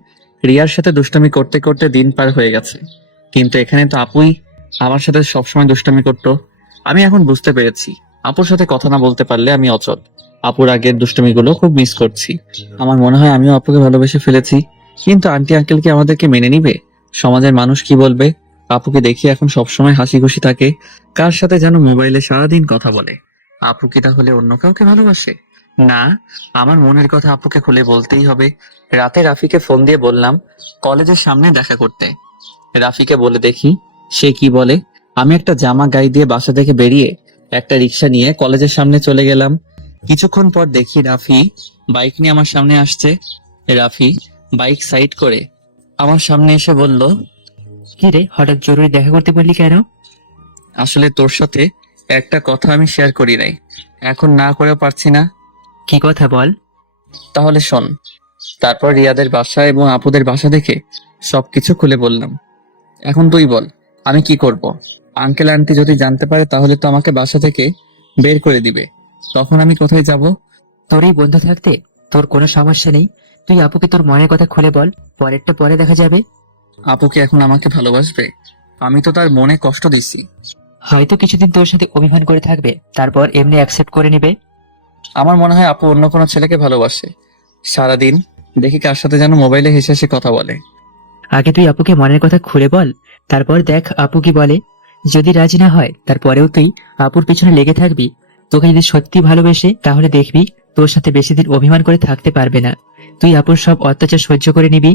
রিয়ার সাথে দুষ্টামি করতে করতে দিন পার হয়ে গেছে। কিন্তু এখানে তো আপুই আমার সাথে সবসময় দুষ্টামি করতো। আমি এখন বুঝতে পেরেছি, আপুর সাথে কথা না বলতে পারলে আমি অচল। আপুর আগের দুষ্টামিগুলো খুব মিস করছি। আমার মনে হয় আমিও আপুকে ভালোবেসে ফেলেছি। কিন্তু আন্টি আঙ্কেল কি আমাদেরকে মেনে নিবে? সমাজের মানুষ কি বলবে? আপুকে দেখি এখন সবসময় হাসি খুশি থাকে, কার সাথে যেন মোবাইলে সারাদিন কথা বলে। আপু কি তাহলে অন্য কাউকে ভালোবাসে? না, আমার মনের কথা আপুকে খুলে বলতেই হবে। রাতে রাফিকে ফোন দিয়ে বললাম কলেজের সামনে দেখা করতে। রাফিকে বলে দেখি সে কি বলে। আমি একটা জামা গায়ে দিয়ে বাসা থেকে বেরিয়ে একটা রিক্সা নিয়ে কলেজের সামনে চলে গেলাম। কিছুক্ষণ পর দেখি রাফি বাইক নিয়ে আমার সামনে আসছে। রাফি বাইক সাইড করে আমার সামনে এসে বলল, কি রে, হঠাৎ জরুরি দেখা করতে বললি কেন? আসলে তোর সাথে একটা কথা আমি শেয়ার করি নাই, এখন না করেও পারছি না। কি কথা বল। তাহলে শোন। তারপর রিয়াদের বাসা এবং আপুদের বাসা দেখে সবকিছু খুলে বললাম। এখন তুই বল আমি কি করব? আঙ্কেল আন্টি যদি জানতে পারে তাহলে তো আমাকে বাসা থেকে বের করে দিবে। তখন আমি কোথায় যাব? তোর এই বন্ধু থাকতে তোর কোনো সমস্যা নেই। তুই আপুকে তোর মনের কথা খুলে বল, পরেরটা পরে দেখা যাবে। আপু কি এখন আমাকে ভালোবাসবে? আমি তো তার মনে কষ্ট দিছি। হয়তো কিছুদিন তোর সাথে অভিমান করে থাকবে, তারপর এমনি অ্যাকসেপ্ট করে নেবে। আমার মনে হয় আপু অন্য কোনো ছেলেকে ভালোবাসে। সারাদিন দেখি কার সাথে যেন মোবাইলে হেসে হেসে কথা বলে। আগে তুই আপুকে মনের কথা খুলে বল, তারপর দেখ আপু কি বলে। যদি রাজি না হয় তারপরেও তুই আপুর পিছনে লেগে থাকবি। তোকে যদি সত্যি ভালোবেসে তাহলে দেখবি তোর সাথে বেশি দিন অভিমান করে থাকতে পারবে না। তুই আপুর সব অত্যাচার সহ্য করে নিবি।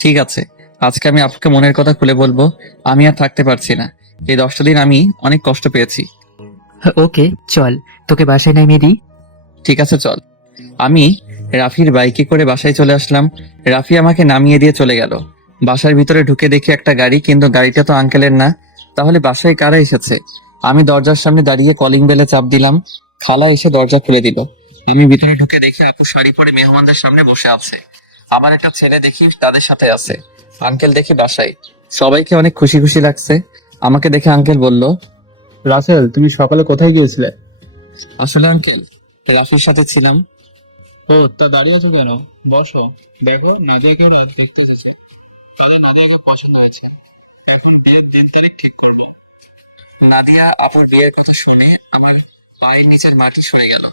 ঠিক আছে, আজকে আমি আপুকে মনের কথা খুলে বলবো। আমি আর থাকতে পারছি না। এই 10টা দিন আমি অনেক কষ্ট পেয়েছি। ওকে চল, তোকে বাসায় নামিয়ে দিই। ঠিক আছে চল। আমি রাফির বাইকে করে বাসায় চলে আসলাম। রাফি আমাকে নামিয়ে দিয়ে চলে গেল। বাসার ভিতরে ঢুকে দেখি একটা গাড়ি, কিন্তু গাড়িটা তো আঙ্কেলের না। তাহলে বাসায় কারা এসেছে? আমি দরজার সামনে দাঁড়িয়ে কলিং বেলে চাপ দিলাম। খালা এসে দরজা খুলে দিল। আমি ভিতরে ঢুকে দেখি আপু শাড়ি পরে মেহমানদের সামনে বসে আছে। আমার একটা ছেলে দেখি তাদের সাথে আছে। আঙ্কেল দেখি বাসায়। সবাইকে অনেক খুশি খুশি লাগছে। আমাকে দেখে আঙ্কেল বলল, রাসেল, তুমি সকালে কোথায় গিয়েছিলে? আসলে আঙ্কেল রাফির সাথে ছিলাম। ও, তা দাঁড়িয়ে আছো কেন? বসো। দেখো, নাদিয়াকে না দেখতে এসেছে। তাদের নাদিয়াকে পছন্দ হয়েছে। এখন বিয়ের দিন তারিখ ঠিক করবো। নাদিয়া আপুর বিয়ের কথা শুনে আমার পায়ের নিচের মাটি সরে গেল।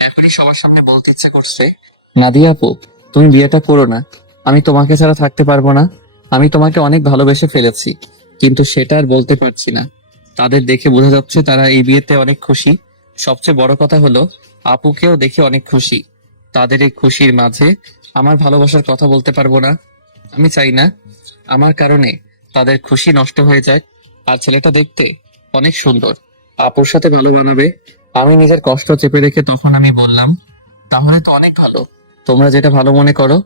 এখনই সবার সামনে বলতে ইচ্ছে করছে, নাদিয়া আপু তুমি বিয়েটা করো না। আমি তোমাকে ছাড়া থাকতে পারবো না। আমি তোমাকে অনেক ভালোবেসে ফেলেছি, কিন্তু সেটা আর বলতে পারছি না। তাদের দেখে বোঝা যাচ্ছে তারা এই বিয়েতে অনেক খুশি। সবচেয়ে বড় কথা হলো আপুকেও দেখে অনেক খুশি। তাদের এই খুশির মাঝে আমার ভালোবাসার কথা বলতে পারবো না। আমি চাই না আমার কারণে তাদের খুশি নষ্ট হয়ে যায়। আর ছেলেটা দেখতে অনেক সুন্দর, আপুর সাথে ভালো বানাবে। আমি নিজের কষ্ট চেপে রেখে তখন আমি বললাম, তাহলে তো অনেক ভালো, তোমরা যেটা ভালো মনে করো।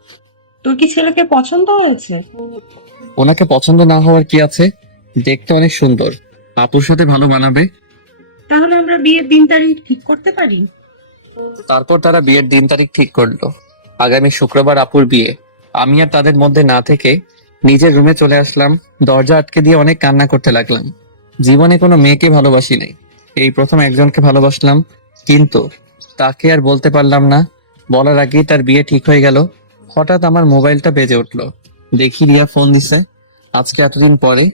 তোর কি ছেলেকে পছন্দ হয়েছে? ওনাকে পছন্দ না হওয়ার কি আছে? দেখতে অনেক সুন্দর, আপুর সাথে ভালো মানাবে। তাহলে আমরা বিয়ের দিন তারিখ ঠিক করতে পারি। তারপর তারা বিয়ের দিন তারিখ ঠিক করলো। আগামী শুক্রবার আপুর বিয়ে। আমি আর তাদের মধ্যে না থেকে নিজের রুমে চলে আসলাম। দরজা আটকে দিয়ে অনেক কান্না করতে লাগলাম। জীবনে কোনো মেয়েকে ভালোবাসি নাই, এই প্রথম একজনকে ভালোবাসলাম, কিন্তু তাকে আর বলতে পারলাম না। বলার আগেই তার বিয়ে ঠিক হয়ে গেল। হঠাৎ আমার মোবাইলটা বেজে উঠলো। দেখি রিয়া ফোন দিছে। আজকে এতদিন পরে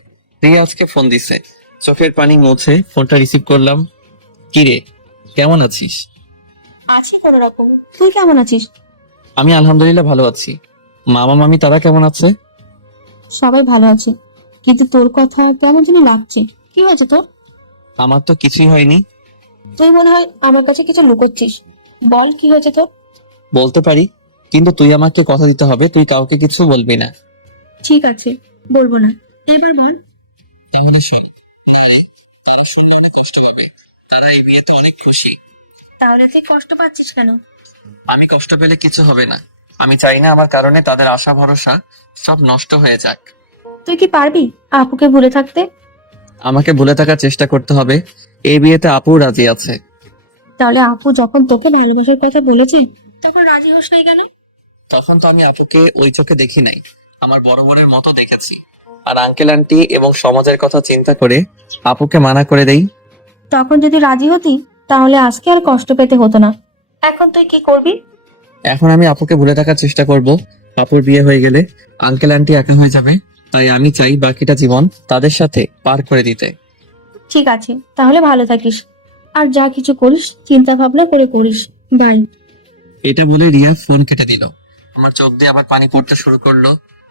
রিয়া আজকে ফোন দিছে। চোখের পানি মুছে ফোনটা রিসিভ করলাম। কিরে, কেমন আছিস? আছি কোনো রকম। তুই কেমন আছিস? আমি আলহামদুলিল্লাহ ভালো আছি। মামা মামি তারা কেমন আছে? সবাই ভালো আছে, কিন্তু তোর কথা কেমন যেন লাগছে। কি হয়েছে তোর? আমার তো কিছুই হয়নি। তুই মনে হয় আমার কাছে কিছু লুকোচ্ছিস। বল কি হয়েছে তোর? বলতে পারি, কিন্তু তুই আমাকে কথা দিতে হবে, তুই কাউকে কিছু বলবি না। ঠিক আছে, বলবো না। এবার বল। তাহলে শোন। না রে, তারা শুনলে অনেক কষ্ট হবে। তারা এই বিয়েতে অনেক খুশি। তাহলে তুই কষ্ট পাচ্ছিস কেন? আমি কষ্ট পেলে কিছু হবে না। আমি চাই না আমার কারণে তাদের আশা ভরসা সব নষ্ট হয়ে যাক। তুই কি পারবি আপুকে ভুলে থাকতে? আমাকে ভুলে থাকার চেষ্টা করতে হবে। এই বিয়েতে আপু রাজি আছে। তাহলে আপু যখন তোকে ভালোবাসার কথা বলেছে তখন রাজি হোস নাই কেন? তখন তো আমি আপুকে ওই চোখে দেখি নাই, আমার বড় বোনের মতো দেখেছি। আর আঙ্কেল আন্টি এবং সমাজের কথা চিন্তা করে আপুকে মানা করে দেই। তখন যদি রাজি হতি তাহলে আজকে আর কষ্ট পেতে হতো না। এখন তুই কি করবি? এখন আমি আপুকে ভুলে থাকার চেষ্টা করব। আপুর বিয়ে হয়ে গেলে আঙ্কেল আন্টি একা হয়ে যাবে। তাই আমি চাই বাকিটা জীবন তাদের সাথে পার করে দিতে। ঠিক আছে, তাহলে ভালো থাকিস। আর যা কিছু করিস চিন্তা ভাবনা করে করিস। বাই। এটা বলে রিয়া ফোন কেটে দিল। আমার চোখ দিয়ে আবার পানি পড়তে শুরু করলো।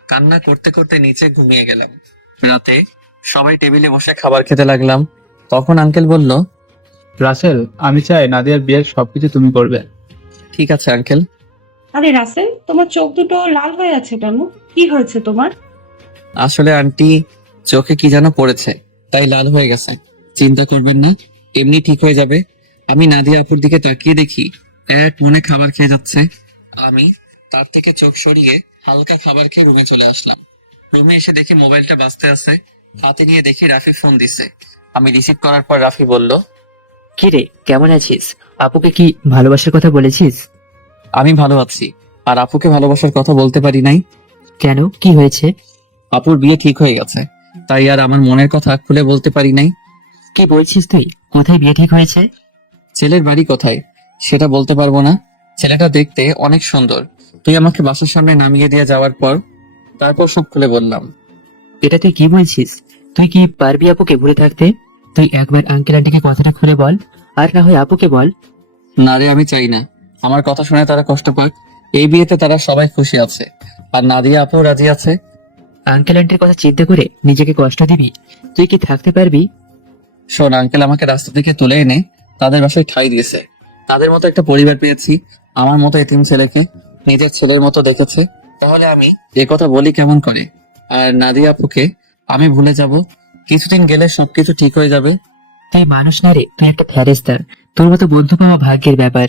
কান্না করতে করতে নিচে ঘুমিয়ে গেলাম। রাতে সবাই টেবিলে বসে খাবার খেতে লাগলাম। তখন আঙ্কেল বলল, রাসেল, আমি চাই নাদিয়ার বিয়ের সবকিছু তুমি করবে। ঠিক আছে আঙ্কেল। আরে রাসেল, তোমার চোখ দুটো লাল হয়ে আছে কেন? কি হয়েছে তোমার? আসলে আন্টি চোখে কি যেন পড়েছে, তাই লাল হয়ে গেছে। চিন্তা করবেন না, এমনি ঠিক হয়ে যাবে। আমি নাদিয়া আপুর দিকে তাকিয়ে দেখি এক মনে খাবার খেয়ে যাচ্ছে। আমি তার থেকে চোখ সরিয়ে হালকা খাবার খেয়ে রুমে চলে আসলাম। রুমে এসে দেখি মোবাইলটা বাজতে আছে। হাতে নিয়ে দেখি রাফি ফোন দিছে। আমি রিসিভ করার পর রাফি বলল, কি রে, কেমন আছিস? আপুকে কি ভালোবাসার কথা বলেছিস? আমি ভালো আছি, আর আপুকে ভালোবাসার কথা বলতে পারি নাই। কেন, কি হয়েছে? আপুর বিয়ে ঠিক হয়ে গেছে, তাই আর আমার মনের কথা খুলে বলতে পারি নাই। কি বলছিস তুই? কোথায় বিয়ে ঠিক হয়েছে? ছেলের বাড়ি কোথায় সেটা বলতে পারবো না। ছেলেটা দেখতে অনেক সুন্দর। তুই আমাকে বাসার সামনে নামিয়ে দিয়ে যাওয়ার পর তারপর সব খুলে বললাম। এটা তুই কি বলছিস? তুই কি পারবি আপুকে ভুলে থাকতে? তুই একবার আঙ্কেল আন্টিকে কথাটা খুলে বল, আর না হয় আপুকে বল। না রে, আমি চাই না আমার কথা শুনে তারা কষ্ট পাক। এই বিয়েতে তারা সবাই খুশি আছে, আর নাদিয়া আপু রাজি আছে। আঙ্কেল আন্টির কথা চিন্তা করে নিজেকে কষ্ট দিবি? তুই কি থাকতে পারবি? শোন, আঙ্কেল আমাকে রাস্তা থেকে তুলে এনে তাদের বাসায় ঠাঁই দিয়েছে। তাদের মতো একটা পরিবার পেয়েছি। আমার মতো এতিম ছেলেকে নিজের ছেলের মতো দেখেছে। তাহলে আমি এ কথা বলি কেমন করে? আর নাদিয়া আপুকে আমি ভুলে যাব? কিছুদিন গেলে সবকিছু ঠিক হয়ে যাবে। তুই মানুষ না রে, তুই একটা ফেরেশতা। তোর মতো বন্ধু পাওয়া ভাগ্যের ব্যাপার।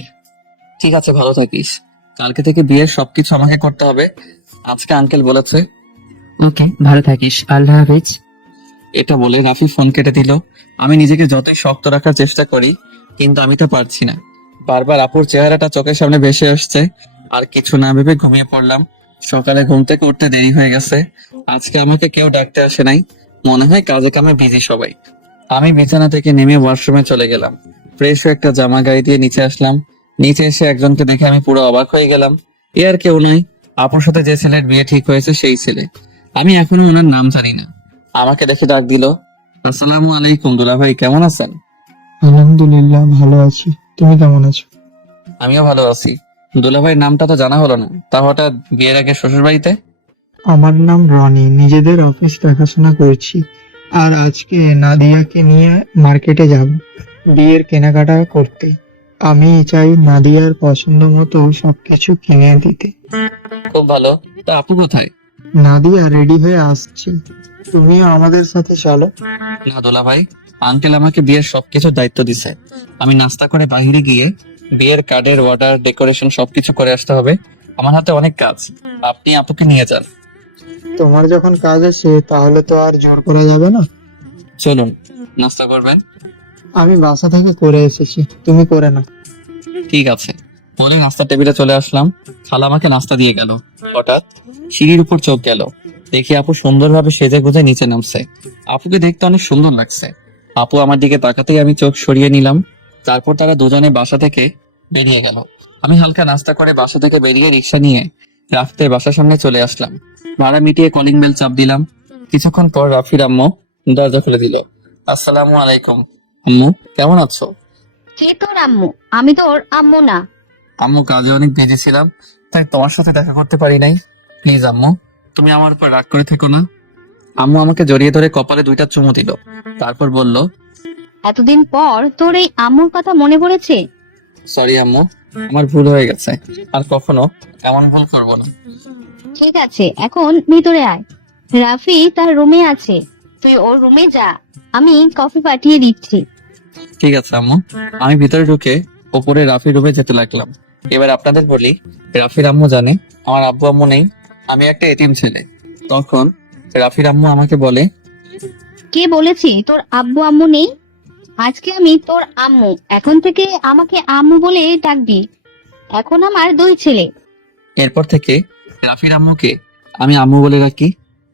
ঠিক আছে, ভালো থাকিস। কালকে থেকে বিয়ের সবকিছু আমাকে করতে হবে, আজকে আঙ্কেল বলেছে। ওকে, ভালো থাকিস, আল্লাহ হাফেজ। এটা বলে রাফি ফোন কেটে দিল। আমি নিজেকে যতই শক্ত রাখার চেষ্টা করি, কিন্তু আমি তো পারছি না। বারবার আপুর চেহারাটা চোখের সামনে ভেসে আসছে। আর কিছু না ভেবে ঘুমিয়ে পড়লাম। সকালে ঘুম থেকে উঠতে দেরি হয়ে গেছে। আজকে আমাকে কেউ ডাকতে আসে নাই। মনে হয় কাজে কামে বিজি সবাই। আমি বিছানা থেকে নেমে ওয়াশরুমে চলে গেলাম। ফ্রেশ হয়ে একটা জামা গায়ে দিয়ে নিচে আসলাম। নিচে এসে একজনকে দেখে আমি পুরো অবাক হয়ে গেলাম। এ আর কেউ নয়, আপুর সাথে যে ছেলের বিয়ে ঠিক হয়েছে সেই ছেলে। আমি এখনো ওনার নাম জানি না। আমাকে দেখে ডাক দিল। আসসালামু আলাইকুম দুলা ভাই, কেমন আছেন? আলহামদুলিল্লাহ, ভালো আছি। তুমি কেমন আছো? আমিও ভালো আছি। দুলা ভাইয়ের নামটা তো জানা হলো না, তা হঠাৎ বিয়ের আগে শ্বশুর বাড়িতে? আমার নাম রনি, নিজেদের অফিস দেখাশোনা করছি। আর আজকে নাদিয়াকে নিয়ে মার্কেটে যাব বিয়ের কেনাকাটা করতে। আমি চাই নাদিয়ার পছন্দ মতো সবকিছু কিনে দিতে। খুব ভালো। তা আপু কোথায়? নাদিয়া রেডি হয়ে আসছে, তুমিও আমাদের সাথে চলো। না দুলা ভাই, আঙ্কেল আমাকে বিয়ের সবকিছু দায়িত্ব দিছে। আমি নাস্তা করে বাইরে গিয়ে বিয়ের কার্ডের অর্ডার, ডেকোরেশন সবকিছু করে আসতে হবে। আমার হাতে অনেক কাজ। আপনি আপুকে নিয়ে যান। তোমার যখন কাজ আছে তাহলে তো আর জোর করা যাবে না। চলুন, নাস্তা করবেন? আমি বাসা থেকে করে এসেছি, তুমি করে না। ঠিক আছে বলে নাস্তার টেবিলে চলে আসলাম। খালা আমাকে নাস্তা দিয়ে গেল। হঠাৎ সিঁড়ির উপর চোখ গেল। দেখি আপু সুন্দরভাবে সেজে গুজে নিচে নামছে। আপুকে দেখতে অনেক সুন্দর লাগছে। আপু আমার দিকে তাকাতেই আমি চোখ সরিয়ে নিলাম। তারপর তারা দুজনে বাসা থেকে বেরিয়ে গেল। আমি হালকা নাস্তা করে বাসা থেকে বেরিয়ে রিক্সা নিয়ে রাফিদের বাসার সামনে চলে আসলাম। ভাড়া মিটিয়ে কলিং বেল চাপ দিলাম। কিছুক্ষণ পর রাফির আম্মু দরজা খুলে দিল। আসসালামু আলাইকুম। আম্মু, কেমন আছো? কে তোর আম্মু? আমি তোর আম্মু না। আম্মু, কাজে অনেক বিজি ছিলাম, তাই তোমার সাথে দেখা করতে পারি নাই। প্লিজ আম্মু, তুমি আমার উপর রাগ করে থেকো না। আম্মু আমাকে জড়িয়ে ধরে কপালে 2টা চুমু দিল। তারপর বলল, এতদিন পর তোর এই আম্মুর কথা মনে পড়েছে? সরি আম্মু, আমার ভুল হয়ে গেছে। আর কখনো এমন ভুল করবো না। ঠিক আছে, এখন ভিতরে আয়। রাফি তার রুমে আছে, তুই ওর রুমে যা, আমি কফি পাঠিয়ে দিচ্ছি। ঠিক আছে আম্মু। আমি ভিতরে ঢুকে ওপরে রাফির রুমে যেতে লাগলাম। এবার আপনাদের বলি, রাফির আম্মু জানে আমার আব্বু আম্মু নেই, আমি একটা এতিম ছেলে। তখন রাফির আম্মু আমাকে বলে, কে বলেছি তোর আব্বু আম্মু নেই? আজকে আমি তোর আম্মু, এখন থেকে আমাকে আম্মু বলে ডাকবি। এখন আমার 2 ছেলে। এরপর থেকে রাফির আম্মুকে আমি আম্মু বলে রাখি।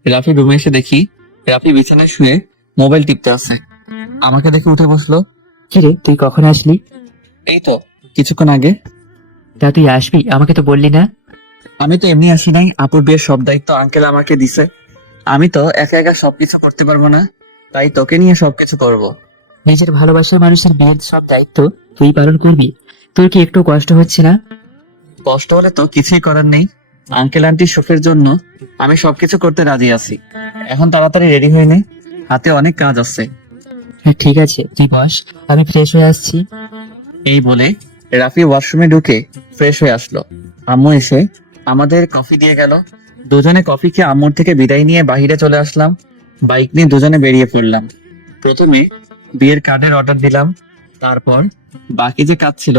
রাফির রুমে এসে দেখি রাফি বিছানায় শুয়ে মোবাইল টিপতে আছে। আমাকে দেখে উঠে বসলো। কিরে, তুই কখন আসলি? এই তো কিছুক্ষণ আগে। তা তুই আসবি, আমাকে তো বললি না। আমি তো এমনি আসি নাই, আপুর বিয়ের সব দায়িত্ব আঙ্কেল আমাকে দিছে। আমি তো একা একা সবকিছু করতে পারবো না, তাই তোকে নিয়ে সবকিছু করব। নিজের ভালোবাসার মানুষের বিয়ের সব দায়িত্ব তুই পালন করবি? তোর কি একটু কষ্ট হচ্ছে না? কষ্ট হলে তো কিছুই করার নেই। আঙ্কেল আন্টির সুখের জন্য আমি সবকিছু করতে রাজি আছি। এখন তাড়াতাড়ি রেডি হয়ে নে, হাতে অনেক কাজ আছে। হ্যাঁ ঠিক আছে, তুই বস, আমি ফ্রেশ হয়ে আসছি। এই বলে রাফি ওয়াশরুমে ঢুকে ফ্রেশ হয়ে আসলো। আম্মু এসে আমাদের কফি দিয়ে গেল। দুজনে কফি খেয়ে আম্মুর থেকে বিদায় নিয়ে বাইরে চলে আসলাম। বাইক নিয়ে দুজনে বেরিয়ে পড়লাম। প্রথমে বিয়ের কার্ডের অর্ডার দিলাম, তারপর বাকি যে কাজ ছিল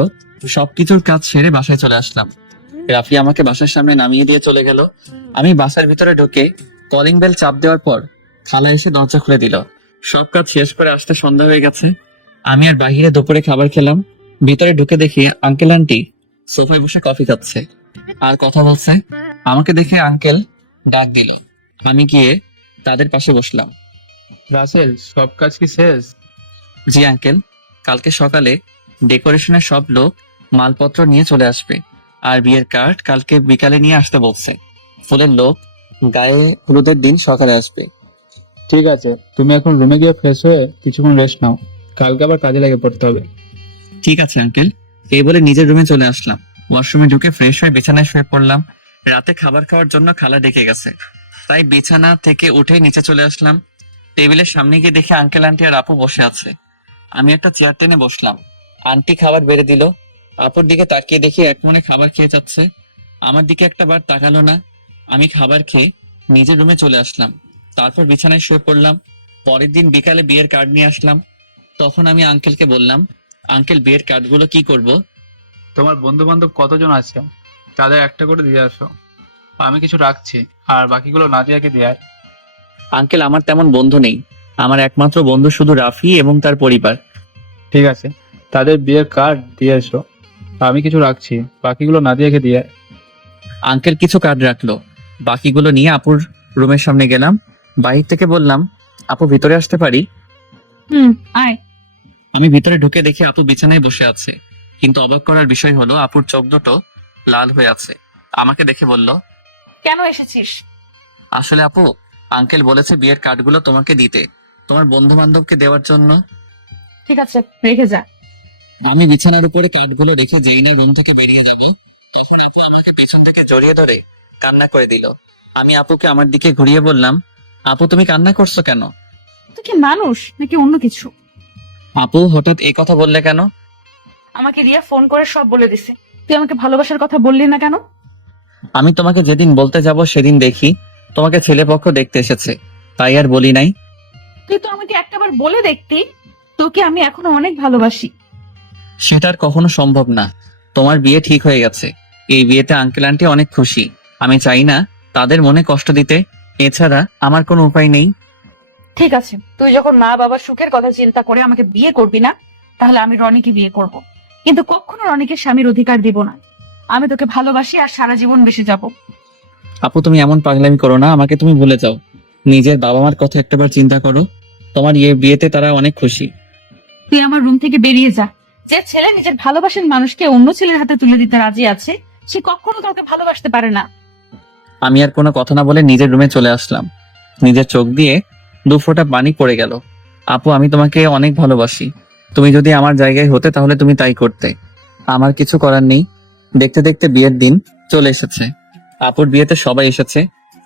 সবকিছুর কাজ সেরে বাসায় চলে আসলাম। রাফি আমাকে বাসার সামনে নামিয়ে দিয়ে চলে গেল। আমি বাসার ভিতরে ঢুকে কলিং বেল চাপ দেওয়ার পর খালা এসে দরজা খুলে দিল। সব কাজ শেষ করে আসতে সন্ধ্যা হয়ে গেছে। আমি আর বাহিরে দুপুরে খাবার খেলাম। ভিতরে ঢুকে দেখি আঙ্কেল আন্টি সোফায় বসে কফি খাচ্ছে আর কথা বলছে। আমাকে দেখে আঙ্কেল ডাক দিল। আমি গিয়ে তাদের পাশে বসলাম। রাসেল, সব কাজ কি শেষ? জি আঙ্কেল, কালকে সকালে ডেকোরেশনের সব লোক মালপত্র নিয়ে চলে আসবে, আর বিয়ের কার্ড কালকে বিকালে নিয়ে আসতে বলছে। ফুলের লোক গায়ে হলুদের দিন সকালে আসবে। ঠিক আছে, তুমি এখন রুমে গিয়ে ফ্রেশ হয়ে কিছুক্ষণ রেস্ট নাও, কালকে আবার কাজে লেগে পড়তে হবে। ঠিক আছে আঙ্কেল, এই বলে নিজের রুমে চলে আসলাম। ওয়াশরুমে ঢুকে ফ্রেশ হয়ে বিছানায় শুয়ে পড়লাম। রাতে খাবার খাওয়ার জন্য খালা ডেকে গেছে, তাই বিছানা থেকে উঠে নিচে চলে আসলাম। টেবিলের সামনে গিয়ে দেখি আঙ্কেল আন্টি আর আপু বসে আছে। আমি একটা চেয়ার টেনে বসলাম। আন্টি খাবার বেড়ে দিল। আপুর দিকে তাকিয়ে দেখি এক মনে খাবার খেয়ে যাচ্ছে। আমার দিকে একটা বার তাকালো না। আমি খাবার খেয়ে নিজের রুমে চলে আসলাম। তারপর বিছানায় শুয়ে পড়লাম। পরের দিন বিকালে বিয়ের কার্ড নিয়ে আসলাম। তখন আমি আঙ্কেলকে বললাম, আঙ্কেল বিয়ের কার্ডগুলো কি করব? তোমার বন্ধু বান্ধব কতজন আছে তাদের একটা করে দিয়ে আসো, আমি কিছু রাখছি, আর বাকিগুলো নাদিয়াকে দিয়ে আয়। আঙ্কেল আমার তেমন বন্ধু নেই, আমার একমাত্র বন্ধু শুধু রাফি এবং তার পরিবার। ঠিক আছে, তাদের বিয়ের কার্ড দিয়ে এসো, আমি কিছু রাখছি, বাকিগুলো নাদিয়াকে দিয়ে আয়। আঙ্কেল কিছু কার্ড রাখলো, বাকিগুলো নিয়ে আপুর রুমের সামনে গেলাম। বাহির থেকে বললাম, আপু ভিতরে আসতে পারি? আয়। আমি ভিতরে ঢুকে দেখি আপু বিছানায় বসে আছে, কিন্তু অবাক করার বিষয় হলো আপুর চোখ দুটো লাল হয়ে আছে। আমাকে দেখে বলল, কেন এসেছিস? আসলে আপু, আঙ্কেল বলেছে বিয়ের কার্ডগুলো তোমাকে দিতে, তোমার বন্ধু বান্ধবকে দেওয়ার জন্য। ঠিক আছে, রেখে যা। আমি বিছানার উপরে কার্ডগুলো রেখে যেই না রুম থেকে বেরিয়ে যাব, তখন আপু আমাকে পেছন থেকে জড়িয়ে ধরে কান্না করে দিল। আমি আপুকে আমার দিকে ঘুরিয়ে বললাম, আপু তুমি কান্না করছো কেন? তুই কি মানুষ নাকি অন্য কিছু? আপু হঠাৎ এই কথা বললে কেন? আমাকে রিয়া ফোন করে সব বলে দিছে। তুই আমাকে ভালোবাসার কথা বললি না কেন? আমি তোমাকে যেদিন বলতে যাব সেদিন দেখি তোমাকে ছেলেপক্ষ দেখতে এসেছে, তাই আর বলি নাই। তুই তো আমাকে একটাবার বলে দেখতি, তোকে আমি এখনো অনেক ভালোবাসি। সেটা আর কখনো সম্ভব না। তোমার বিয়ে ঠিক হয়ে গেছে, এই বিয়েতে আঙ্কেল আন্টি অনেক খুশি। আমি চাই না তাদের মনে কষ্ট দিতে, এছাড়া আমার কোনো উপায় নেই। ঠিক আছে, তুই যখন মা বাবার সুখের কথা চিন্তা করে আমাকে বিয়ে করবি না, তাহলে আমি রনিকে বিয়ে করব, কিন্তু কখনো রনিকে স্বামীর অধিকার দিব না। আমি তোকে ভালোবাসি আর সারা জীবন বেঁচে যাব। আপু তুমি এমন পাগলামি করো না, আমাকে তুমি ভুলে যাও। নিজের বাবা মার কথা একটাবার চিন্তা করো, তোমার এই বিয়েতে তারা অনেক খুশি। তুই আমার রুম থেকে বেরিয়ে যা। যে ছেলে নিজের ভালোবাসার মানুষকে অন্য ছেলের হাতে তুলে দিতে রাজি আছে, সে কখনো কাউকে ভালোবাসতে পারে না। আমি আর কোনো কথা না বলে নিজের রুমে চলে আসলাম। নিজের চোখ দিয়ে 2 ফোঁটা পানি পড়ে গেল। আপু আমি তোমাকে অনেক ভালোবাসি, তুমি যদি আমার জায়গায় হতে তাহলে তুমি তাই করতে। আমার কিছু করার নেই। দেখতে দেখতে বিয়ের দিন চলে এসেছে। আপুর বিয়েতে সবাই এসেছে।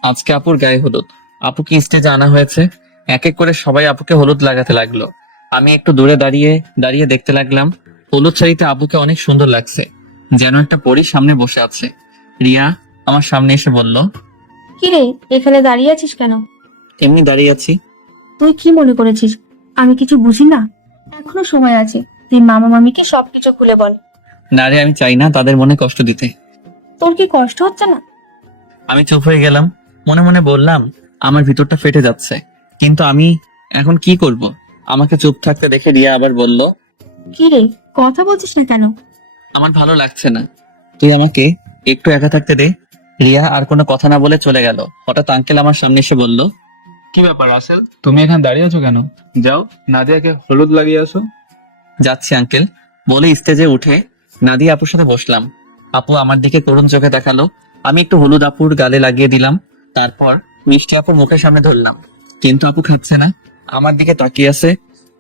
আজকে আপুর গায়ে হলুদ। আপুকে স্টেজে আনা হয়েছে। এক এক করে সবাই আপুকে হলুদ লাগাতে লাগলো। আমি একটু দূরে দাঁড়িয়ে দাঁড়িয়ে দেখতে লাগলাম। হলুদ শাড়িতে আপুকে অনেক সুন্দর লাগছে, যেন একটা পরী সামনে বসে আছে। রিয়া আমার সামনে এসে বলল, কিরে, এখানে দাঁড়িয়ে আছিস কেন? এমনি দাঁড়িয়ে আছি। তুই কি মনে করেছিস আমি কিছু বুঝি না? এখনো সময় আছে, তুই মামা মামিকে সবকিছু খুলে বল। না রে, আমি চাই না তাদের মনে কষ্ট দিতে। তোর কি কষ্ট হচ্ছে না? আমি চুপ হয়ে গেলাম। মনে মনে বললাম, আমার ভিতরটা ফেটে যাচ্ছে, কিন্তু আমি এখন কি করব? আমাকে চুপ থাকতে দেখে রিয়া আবার বলল, কিরে, কথা বলছিস না কেন? আমার ভালো লাগছে না, তুই আমাকে একটু একা থাকতে দে। রিয়া আর কোনো কথা না বলে চলে গেল। হঠাৎ আঙ্কেল আমার সামনে এসে বলল, কি ব্যাপার রাসেল, তুমি এখানে দাঁড়িয়ে আছো কেন? যাও নাদিয়াকে হলুদ লাগিয়ে আসো। যাচ্ছি আঙ্কেল বলে স্টেজে উঠে নাদিয়া আপুর সাথে বসলাম। আপু আমার দিকে করুণ চোখে তাকালো। আমি একটু হলুদ আপুর গালে লাগিয়ে দিলাম। তারপর মিষ্টি আপুর মুখের সামনে ধরলাম, কিন্তু আপু খাচ্ছে না, আমার দিকে তাকিয়ে আছে।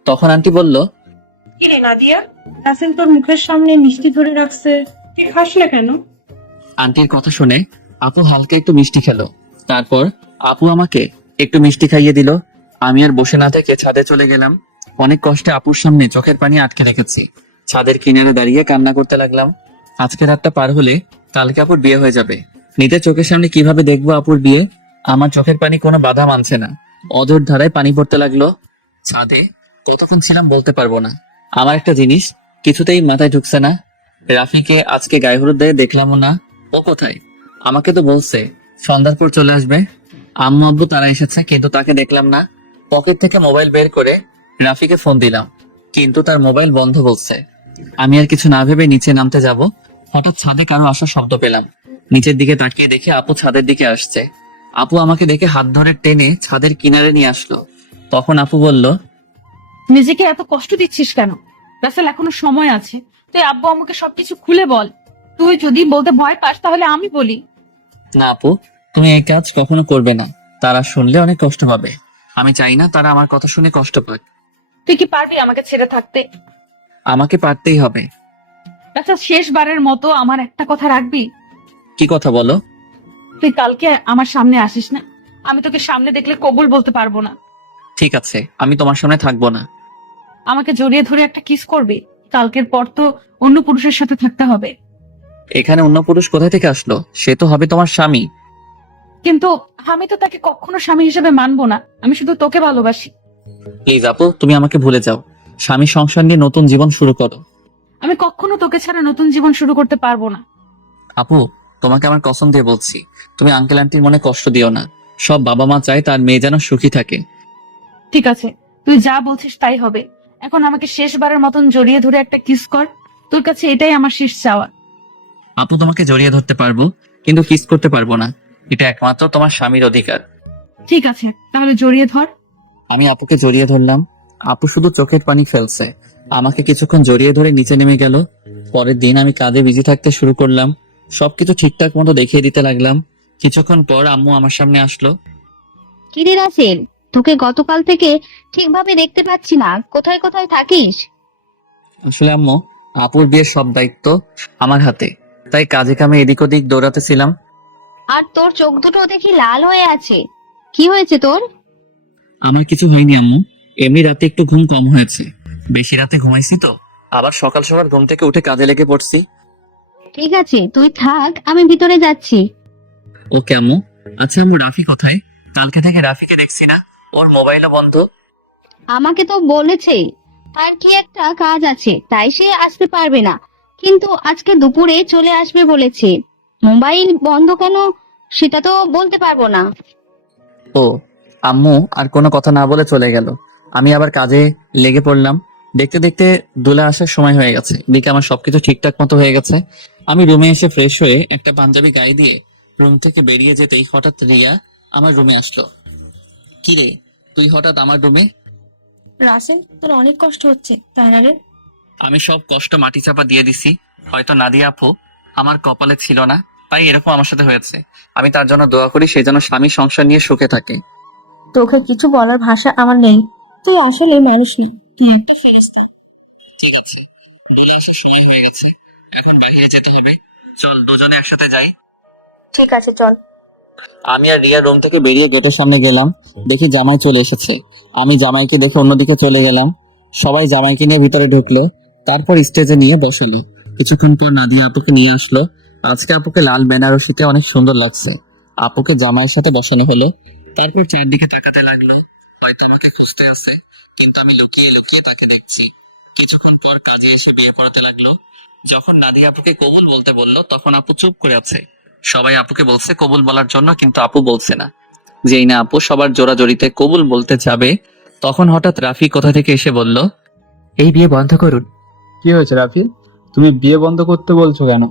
তখন আন্টি বলল, কিরে নাদিয়া, রাসেল তোর মুখের সামনে মিষ্টি ধরে রাখছে, তুই খাস না কেন? আন্টির কথা শুনে আপু হালকা একটু মিষ্টি খেলো। তারপর আপু আমাকে একটু মিষ্টি খাইয়ে দিল। আমি আর বসে না থেকে ছাদে চলে গেলাম। অনেক কষ্টে আপুর সামনে চোখের পানি আটকে রেখেছি। ছাদের কিনারে দাঁড়িয়ে কান্না করতে লাগলাম। আজকে রাতটা পার হলে কালকে আপুর বিয়ে হয়ে যাবে। নিজের চোখের সামনে কিভাবে দেখবো আপুর বিয়ে? আমার চোখের পানি কোনো বাধা মানছে না, অজর ধারায় পানি পড়তে লাগলো। ছাদে কতক্ষণ ছিলাম বলতে পারবো না। আমার একটা জিনিস কিছুতেই মাথায় ঢুকছে না, রাফিকে আজকে গায়ে হলুদ দিয়ে দেখলামও না। ও কোথায়? আমাকে তো বলছে সন্ধ্যার পর চলে আসবে। আম্মু আব্বু তারা এসেছে, কিন্তু তাকে দেখলাম না। পকেট থেকে মোবাইল বের করে রাফিকে ফোন দিলাম, কিন্তু তার মোবাইল বন্ধ বলছে। আমি আর কিছু না ভেবে নিচে নামতে যাব, হঠাৎ ছাদে কারো আসার শব্দ পেলাম। নিচের দিকে তাকিয়ে দেখি আপু ছাদের দিকে আসছে। আপু আমাকে দেখে হাত ধরে টেনে ছাদের কিনারে নিয়ে আসলো। তখন আপু বলল, নিজেকে এত কষ্ট দিচ্ছিস কেন? রাসেল এখনো সময় আছে, তুই আব্বু আম্মুকে সবকিছু খুলে বল। তুই যদি বলতে ভয় পাস তাহলে আমি বলি। না আপু, তুমি এই কাজ কখনো করবে না। তারা শুনলে অনেক কষ্ট পাবে। আমি চাই না তারা আমার কথা শুনে কষ্ট পাক। তুই কি পারবি আমাকে ছেড়ে থাকতে? আমাকে পারতেই হবে। আচ্ছা, শেষবারের মতো আমার একটা কথা রাখবি? কি কথা বলো? তুই কালকে আমার সামনে আসিস না। আমি তোকে সামনে দেখলে কবুল বলতে পারবো না। ঠিক আছে, আমি তোমার সামনে থাকবো না। আমাকে জড়িয়ে ধরে একটা কিস করবি। কালকের পর তো অন্য পুরুষের সাথে থাকতে হবে। এখানে অন্য পুরুষ কোথায় থেকে আসলো? সে তো হবে তোমার স্বামী। কিন্তু আমি তো তাকে কখনো স্বামী হিসেবে মানবো না। আমি শুধু তোকে ভালোবাসি। প্লিজ আপু, তুমি আমাকে ভুলে যাও। স্বামী সংসার নিয়ে নতুন জীবন শুরু করো। আমি কখনো তোকে ছাড়া নতুন জীবন শুরু করতে পারবো না। আপু, তোমাকে আমার কসম দিয়ে বলছি, তুমি আঙ্কেল আন্টির মনে কষ্ট দিও না। সব বাবা মা চায় তার মেয়ে যেন সুখী থাকে। ঠিক আছে, তুই যা বলছিস তাই হবে। এখন আমাকে শেষবারের মতন জড়িয়ে ধরে একটা কিস কর। তোর কাছে এটাই আমার শেষ চাওয়া। আপু, তোমাকে জড়িয়ে ধরতে পারবো, কিন্তু কিস করতে পারবো না। এটা একমাত্র তোমার স্বামীর অধিকার। ঠিক আছে, তাহলে জড়িয়ে ধর। আমি আপুকে জড়িয়ে ধরলাম। আপু শুধু চোখের পানি ফেলছে। আমাকে কিছুক্ষণ জড়িয়ে ধরে নিচে নেমে গেল। পরের দিন আমি কাজে বিজি থাকতে শুরু করলাম। সবকিছু ঠিকঠাক মতো দেখিয়ে দিতে লাগলাম। কিছুক্ষণ পর আম্মু আমার সামনে আসলো। কিরে রাসেল, তোকে গতকাল থেকে ঠিকভাবে দেখতে পাচ্ছি না, কোথায় কোথায় থাকিস? আসলে আম্মু, আপুর বিয়ের সব দায়িত্ব আমার হাতে, তাই কাজে কামে এদিক ওদিক দৌড়াতেছিলাম। আর তোর চোখ দুটো দেখি লাল হয়ে আছে, কি হয়েছে তোর? আমার কিছু হয়নি আম্মু, এমনি রাতে একটু ঘুম কম হয়েছে। বেশি রাতে ঘুমাইছি তো, আবার সকাল সকাল ঘুম থেকে উঠে কাজে লেগে পড়ছি। ঠিক আছে, তুই থাক, আমি ভিতরে যাচ্ছি। ওকে আম্মু। আচ্ছা আম্মু, রাফি কোথায়? কালকে থেকে রাফিকে দেখছি না, ওর মোবাইলও বন্ধ। আমাকে তো বলেছে তার কি একটা কাজ আছে, তাই সে আসতে পারবে না, কিন্তু আজকে দুপুরে চলে আসবে বলেছে। মোবাইল বন্ধ কেন সেটা তো বলতে পারবো না। ও, আম্মু আর কোনো কথা না বলে চলে গেল। আমি আবার কাজে লেগে পড়লাম। দেখতে দেখতে দোলা আসার সময় হয়ে গেছে। দিকে আমার সবকিছু ঠিকঠাক মতো হয়ে গেছে। আমি রুমে এসে ফ্রেশ হয়ে একটা পাঞ্জাবি গায়ে দিয়ে রুম থেকে বেরিয়ে যেতেই হঠাৎ রিয়া আমার রুমে আসলো। কি রে, তুই হঠাৎ আমার রুমে? রাসেল, তোর অনেক কষ্ট হচ্ছে তাই না রে? আমি সব কষ্ট মাটি চাপা দিয়ে দিছি। হয়তো নাদিয়া আপু আমার কপালে ছিল না, তাই এরকম আমার সাথে হয়েছে। আমি তার জন্য দোয়া করি সে যেন স্বামী সংসার নিয়ে সুখে থাকে। তোকে কিছু বলার ভাষা আমার নেই। তুই আসলে মানুষ না, তুই একটা ফেরেশতা। ঠিক আছে, দোলা আসার সময় হয়ে গেছে, এখন বাইরে যেতে হবে। চল দুজনে একসাথে যাই। ঠিক আছে, চল। আমি আর রিয়া রুম থেকে বেরিয়ে গেটের সামনে গেলাম। দেখি জামাই চলে এসেছে। আমি জামাইকে দেখে অন্যদিকে চলে গেলাম। সবাই জামাইকে নিয়ে ভিতরে ঢুকলো। তারপর স্টেজে নিয়ে বসালো। কিছুক্ষণ পর নাদিয়া আপুকে নিয়ে আসলো। আজকে আপুকে লাল বেনারসিতে অনেক সুন্দর লাগছে। আপুকে জামাইয়ের সাথে বসানো হলো। তারপর চারদিকে তাকাতে লাগলো, হয়তো আমাকে খুঁজতে আছে, কিন্তু আমি লুকিয়ে লুকিয়ে তাকে দেখছি। কিছুক্ষণ পর কাজে এসে বিয়ে করাতে লাগলো। যখন নাদিয়া আপুকে কবুল বলতে বললো, তখন আপু চুপ করে আছে। সবাই আপুকে বলছে কবুল বলার জন্য, কিন্তু আপু বলছে না। যেই না আপু সবার জোরাজোরিতে কবুল বলতে যাবে, তখন হঠাৎ রাফি কোথা থেকে এসে বলল, এই বিয়ে বন্ধ করুন। কি হয়েছে রাফি, তুমি বিয়ে বন্ধ করতে বলছো কেন?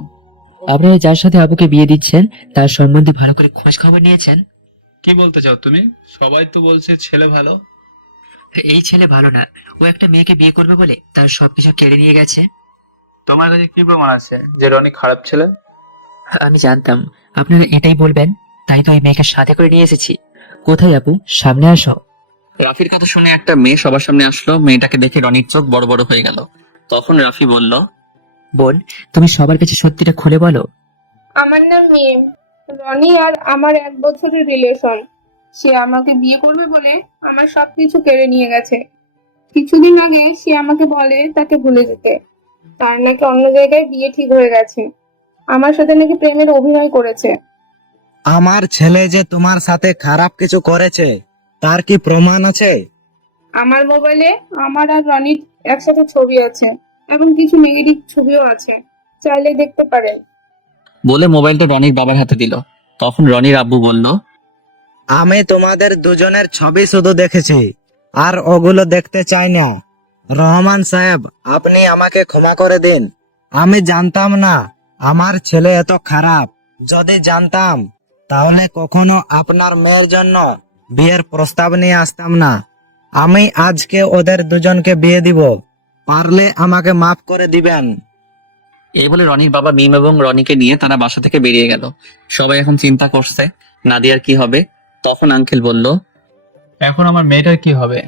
আপনারা যার সাথে আপুকে বিয়ে দিচ্ছেন তার সম্বন্ধে ভালো করে খোঁজ খবর নিয়েছেন? কি বলতে চাও তুমি? সবাই তো বলছে ছেলে ভালো। এই ছেলে ভালো না, ও একটা মেয়েকে বিয়ে করবে বলে তার সবকিছু কেড়ে নিয়ে গেছে। তোমার কাছে কি প্রমাণ আছে যে রনি খারাপ ছেলে? আমি জানতাম আপনারা এটাই বলবেন, তাই তো এই মেয়েকে সাথে করে নিয়ে এসেছি। কোথায় আপু, সামনে আসো। রাফির কথা শুনে একটা মেয়ে সবার সামনে আসলো। মেয়েটাকে দেখে রনির চোখ বড় বড় হয়ে গেল। তখন রাফি বলল, বোন, তুমি সবার কাছে সত্যিটা খুলে বলো। আমার নাম মিম। রনি আর আমার 1 বছরের রিলেশন। সে আমাকে বিয়ে করবে বলে আমার সবকিছু কেড়ে নিয়ে গেছে। কিছুদিন আগে সে আমাকে বলে তাকে ভুলে যেতে। তার নাকি অন্য জায়গায় বিয়ে ঠিক হয়ে গেছে। আমার সাথে নাকি প্রেমের অভিনয় করেছে। আমার ছেলে যে তোমার সাথে খারাপ কিছু করেছে তার কি প্রমাণ আছে? আমার মোবাইলে আমার আর রনির একসাথে ছবি আছে এবং কিছু নেগেটিভ ছবিও আছে, চাইলে দেখতে পারেন। বলে মোবাইলটা রনির বাবার হাতে দিল। তখন রনির আব্বু বলল, আমি তোমাদের দুজনের ছবি শুধু দেখেছি, আর ওগুলো দেখতে চাই না। রহমান সাহেব, আপনি আমাকে ক্ষমা করে দিন। আমি জানতাম না আমার ছেলে এত খারাপ। যদি জানতাম তাহলে কখনো আপনার মেয়ের জন্য বিয়ের প্রস্তাব নিয়ে আসতাম না। আমি আজকে ওদের দুজনকে বিয়ে দিব। পারলে আমাকে মাফ করে দিবেন। এই বলে রনির বাবা মিম এবং রনিকে নিয়ে তারা বাসা থেকে বেরিয়ে গেল। সবাই এখন চিন্তা করছে নাদিয়ার কি হবে। তখন আঙ্কেল বলল, এখন আমার মেয়েটার কি হবে?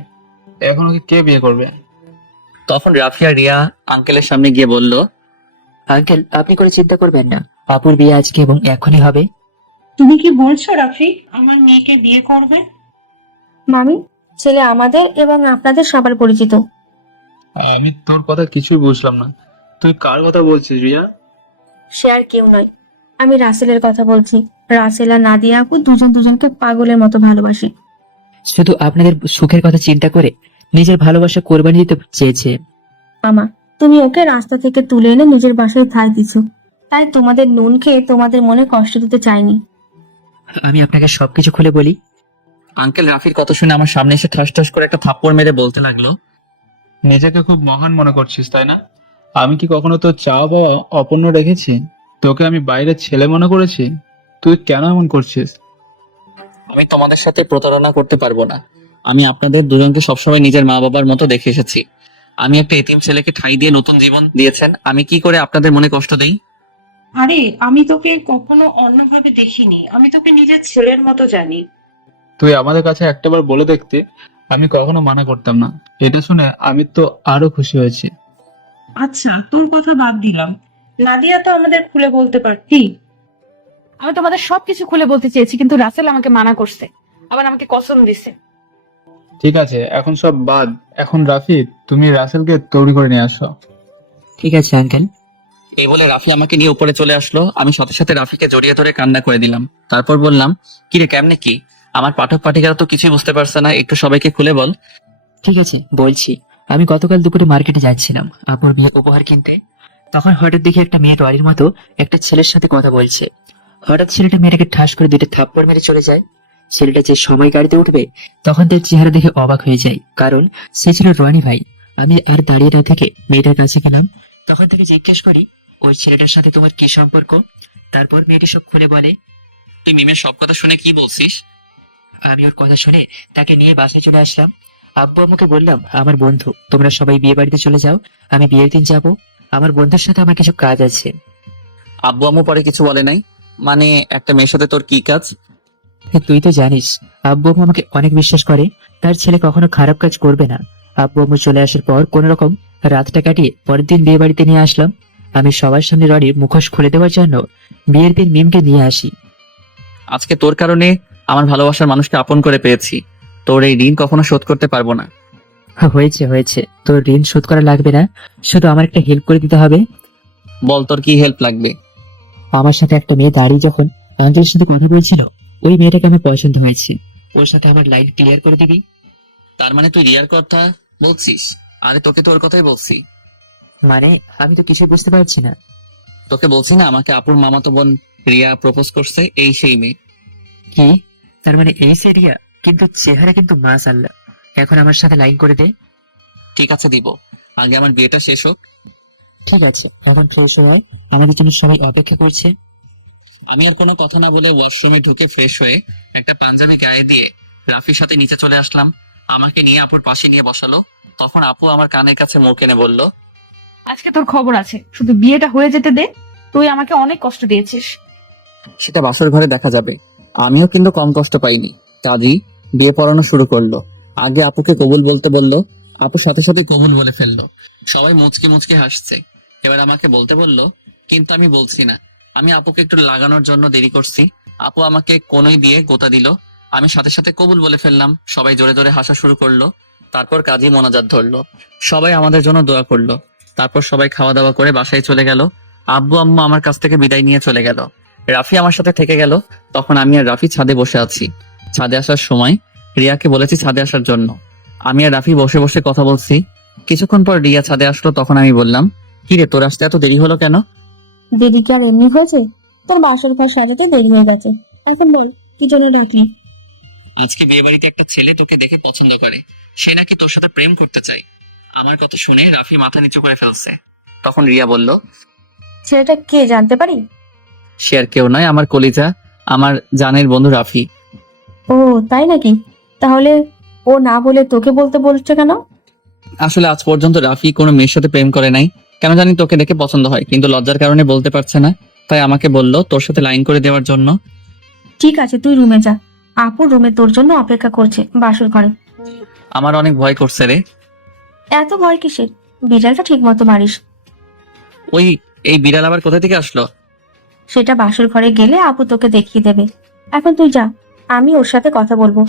এখন ওকে কে বিয়ে করবে? তখন রাফিয়া রিয়া আঙ্কেলের সামনে গিয়ে বলল, আঙ্কেল, আপনি করে চিন্তা করবেন না, আপুর বিয়ে আজকে এবং এখনই হবে। তুমি কি বলছো রাফি আমার মেয়েকে বিয়ে করবে? মামি, ছেলে আমাদের এবং আপনাদের সবার পরিচিত। আমি তোর কথা কিছুই বুঝলাম না। তুই কার কথা বলছিস রিয়া? সে আর কেউ নয়, আমি রাসেলের কথা বলছি। রাসেল আর নাদিয়া আপু দুজনকে পাগলের মতো ভালোবাসে। শুধু আপনাদের সুখের কথা চিন্তা করে নিজের ভালোবাসা কোরবানি দিতে চেয়েছে। মামা, তুমি ওকে রাস্তা থেকে তুলে এনে নিজের বাসায় ঠাঁই দিছো, তাই তোমাদের নুন খেয়ে তোমাদের মনে কষ্ট দিতে চাইনি। আমি আপনাকে সবকিছু খুলে বলি। আঙ্কেল রাফির কথা শুনে আমার সামনে এসে ঠাস ঠাস করে একটা থাপ্পড় মেরে বলতে লাগলো, নিজেকে খুব মহান মনে করছিস তাই না? আমি কি কখনো তোর চাওয়া পাওয়া অপূর্ণ রেখেছি? তোকে আমি বাইরের ছেলে মনে করেছি? তুই কেন এমন করছিস? আমি তোমাদের সাথে প্রতারণা করতে পারবো না। আমি আপনাদের দুজনকে সবসময় নিজের মা বাবার মতো দেখে এসেছি। আমি একটা এতিম ছেলেকে ঠাঁই দিয়ে নতুন জীবন দিয়েছেন, আমি কি করে আপনাদের মনে কষ্ট দেই? আরে আমি তোকে কখনো অন্যভাবে দেখিনি, আমি তোকে নিজের ছেলের মতো জানি। তুই আমাদের কাছে একটাবার বলে দেখতে, আমি কখনো মানা করতাম না। এটা শুনে আমি তো আরো খুশি হয়েছি। আচ্ছা তোর কথা বাদ দিলাম, নাদিয়া তো আমাদের খুলে বলতে পারতি। আমি তোমাদের সবকিছু খুলে বলতে চেয়েছি কিন্তু রাসেল আমাকে মানা করছে, আবার আমাকে কসম দিছে। ঠিক আছে, এখন সব বাদ। এখন রাফি, তুমি রাসেলকে তৈরি করে নিয়ে আসো। ঠিক আছে আঙ্কেল। এই বলে রাফি আমাকে নিয়ে উপরে চলে আসলো। আমি সাথে সাথে রাফিকে জড়িয়ে ধরে কান্না করে দিলাম। তারপর বললাম, কিরে কেমনে কি? আমার পাঠক পাঠিকারা তো কিছুই বুঝতে পারছে না, একটু সবাইকে খুলে বল। ঠিক আছে, বলছি। আমি গতকাল দুপুরে মার্কেটে যাচ্ছিলাম আপুর বিয়ে উপহার কিনতে। তখন হঠাৎ দেখি একটা মেয়ে রনির মতো একটা ছেলের সাথে কথা বলছে। হঠাৎ ছেলেটা মেয়েটাকে ঠাস করে দুটো থাপ্পড় মেরে চলে যায়। ছেলেটা যে সময় গাড়িতে উঠবে তখন তার চেহারা দেখে অবাক হয়ে যায়, কারণ সে ছিল রনি ভাই। আমি আর দাঁড়িয়ে না থেকে মেয়েটার কাছে গেলাম। তখন থেকে জিজ্ঞেস করি, ওই ছেলেটার সাথে তোমার কি সম্পর্ক? তারপর মেয়েটি সব খুলে বলে। তুই মিমের সব কথা শুনে কি বলছিস? আমি ওর কথা শুনে তাকে নিয়ে বাসায় চলে আসলাম। আব্বু আমাকে বললাম, আমার বন্ধু, তোমরা সবাই বিয়ে বাড়িতে চলে যাও, আমি বিয়ের দিন যাব। আমার বন্ধুর সাথে আমার কিছু কাজ আছে। আব্বু আম্মু পরে কিছু বলে নাই? মানে একটা মেয়ের সাথে তোর কি কাজ? তুই তো জানিস আব্বু আম্মু আমাকে অনেক বিশ্বাস করে, তার ছেলে কখনো খারাপ কাজ করবে না। আব্বু আম্মু চলে আসার পর কোন রকম রাতটা কাটিয়ে পরের দিন বিয়ে বাড়িতে নিয়ে আসলাম। আমি সবার সামনে রনির মুখোশ খুলে দেওয়ার জন্য বিয়ের দিন মিমকে নিয়ে আসি। আজকে তোর কারণে আমার ভালোবাসার মানুষকে আপন করে পেয়েছি। তোর এই ঋণ কখনো শোধ করতে পারবো না। হয়েছে হয়েছে, তোর ঋণ শোধ করা লাগবে না, শুধু আমার একটা হেল্প করে দিতে হবে। বল তোর কি হেল্প লাগবে? আমার সাথে একটা মেয়ে দাঁড়িয়ে যখন আঙ্কেলের সাথে কথা বলছিল, ওই মেয়েটাকে আমার পছন্দ হয়েছে। ওর সাথে আমার লাইন ক্লিয়ার করে দিবি। তার মানে তুই রিয়ার কথা বলছিস? আরে তোকে তো ওর কথাই বলছি। মানে আমি তো কিছুই বুঝতে পারছি না। তোকে বলছি না আমাকে আপুর মামাতো বোন রিয়া প্রপোজ করছে, এই সেই মেয়ে। কি? তার মানে এই সেরিয়া? কিন্তু চেহারা কিন্তু মাশাআল্লাহ। এখন আমার সাথে লাইন করে দে। ঠিক আছে দিব, আগে আমার বিয়েটা শেষ হোক। ঠিক আছে, এখন ফ্রেশ হয়, আমাদের জন্য সবাই অপেক্ষা করছে। আমি আর কোনো কথা না বলে ওয়াশরুমে ঢুকে ফ্রেশ হয়ে একটা পাঞ্জাবি গায়ে দিয়ে রাফির সাথে নিচে চলে আসলাম। আমাকে নিয়ে আপুর পাশে নিয়ে বসালো। তখন আপু আমার কানের কাছে মুখ এনে বলল, আজকে তোর খবর আছে, শুধু বিয়েটা হয়ে যেতে দে। তুই আমাকে অনেক কষ্ট দিয়েছিস। সেটা বাসর ঘরে দেখা যাবে। আমিও কিন্তু কম কষ্ট পাইনি। কাজী বিয়ে পড়ানো শুরু করলো। আগে আপুকে কবুল বলতে বলল, আপুর সাথে সাথে কবুল বলে ফেললো। সবাই মুচকে মুচকে হাসছে। এবার আমাকে বলতে বলল, কিন্তু আমি বলছি না। আমি আপুকে একটু লাগানোর জন্য দেরি করছি। আপু আমাকে কোনই দিয়ে গোতা দিল। আমি সাথে সাথে কবুল বলে ফেললাম। সবাই জোরে জোরে হাসা শুরু করলো। তারপর কাজী মোনাজাত ধরলো। সবাই আমাদের জন্য দোয়া করলো। তারপর সবাই খাওয়া দাওয়া করে বাসায় চলে গেল। আব্বু আম্মু আমার কাছ থেকে বিদায় নিয়ে চলে গেল। রাফি আমার সাথে থেকে গেল। তখন আমি আর রাফি ছাদে বসে আছি। ছাদে আসার সময় রিয়াকে বলেছি ছাদে আসার জন্য। আমি আর রাফি বসে বসে কথা বলছি। কিছুক্ষণ পর রিয়া ছাদে আসলো। তখন আমি বললাম, কি রে তোর আসতে এত দেরি হলো কেন? দেরি কি আর এমনি হয়েছে? তোর বাসর ঘর সাজাতে দেরি হয়ে গেছে। এখন বল, কি জন্য ডাকলি? আজকে বিয়ে বাড়িতে একটা ছেলে তোকে দেখে পছন্দ করে। সে নাকি তোর সাথে প্রেম করতে চায়। আমার কথা শুনে রাফি মাথা নিচু করে ফেলছে। তখন রিয়া বলল, ছেলেটা কে জানতে পারি? সে আর কেউ নয়, আমার কলিজা, আমার জানের বন্ধু রাফি। ও তাই নাকি? তাহলে ও না বলে তোকে বলতে বলছে কেন? আসলে আজ পর্যন্ত রাফি কোনো মেয়ের সাথে প্রেম করে নাই। কেন জানি তোকে দেখে পছন্দ হয়, কিন্তু লজ্জার কারণে বলতে পারছে না। তাই আমাকে বলল তোর সাথে লাইন করে দেওয়ার জন্য। ঠিক আছে, তুই রুমে যা। আপুর রুমে তোর জন্য অপেক্ষা করছে, বাসর ঘরে। আমার অনেক ভয় করছে রে। এত ভয় কিসের? বিড়ালটা ঠিক মতো মারিস। ওই এই বিড়াল আবার কোথা থেকে আসলো? সেটা বাসর ঘরে গেলে আপু তোকে দেখিয়ে দেবে। এখন তুই যা, আমি ওর সাথে কথা বলবো।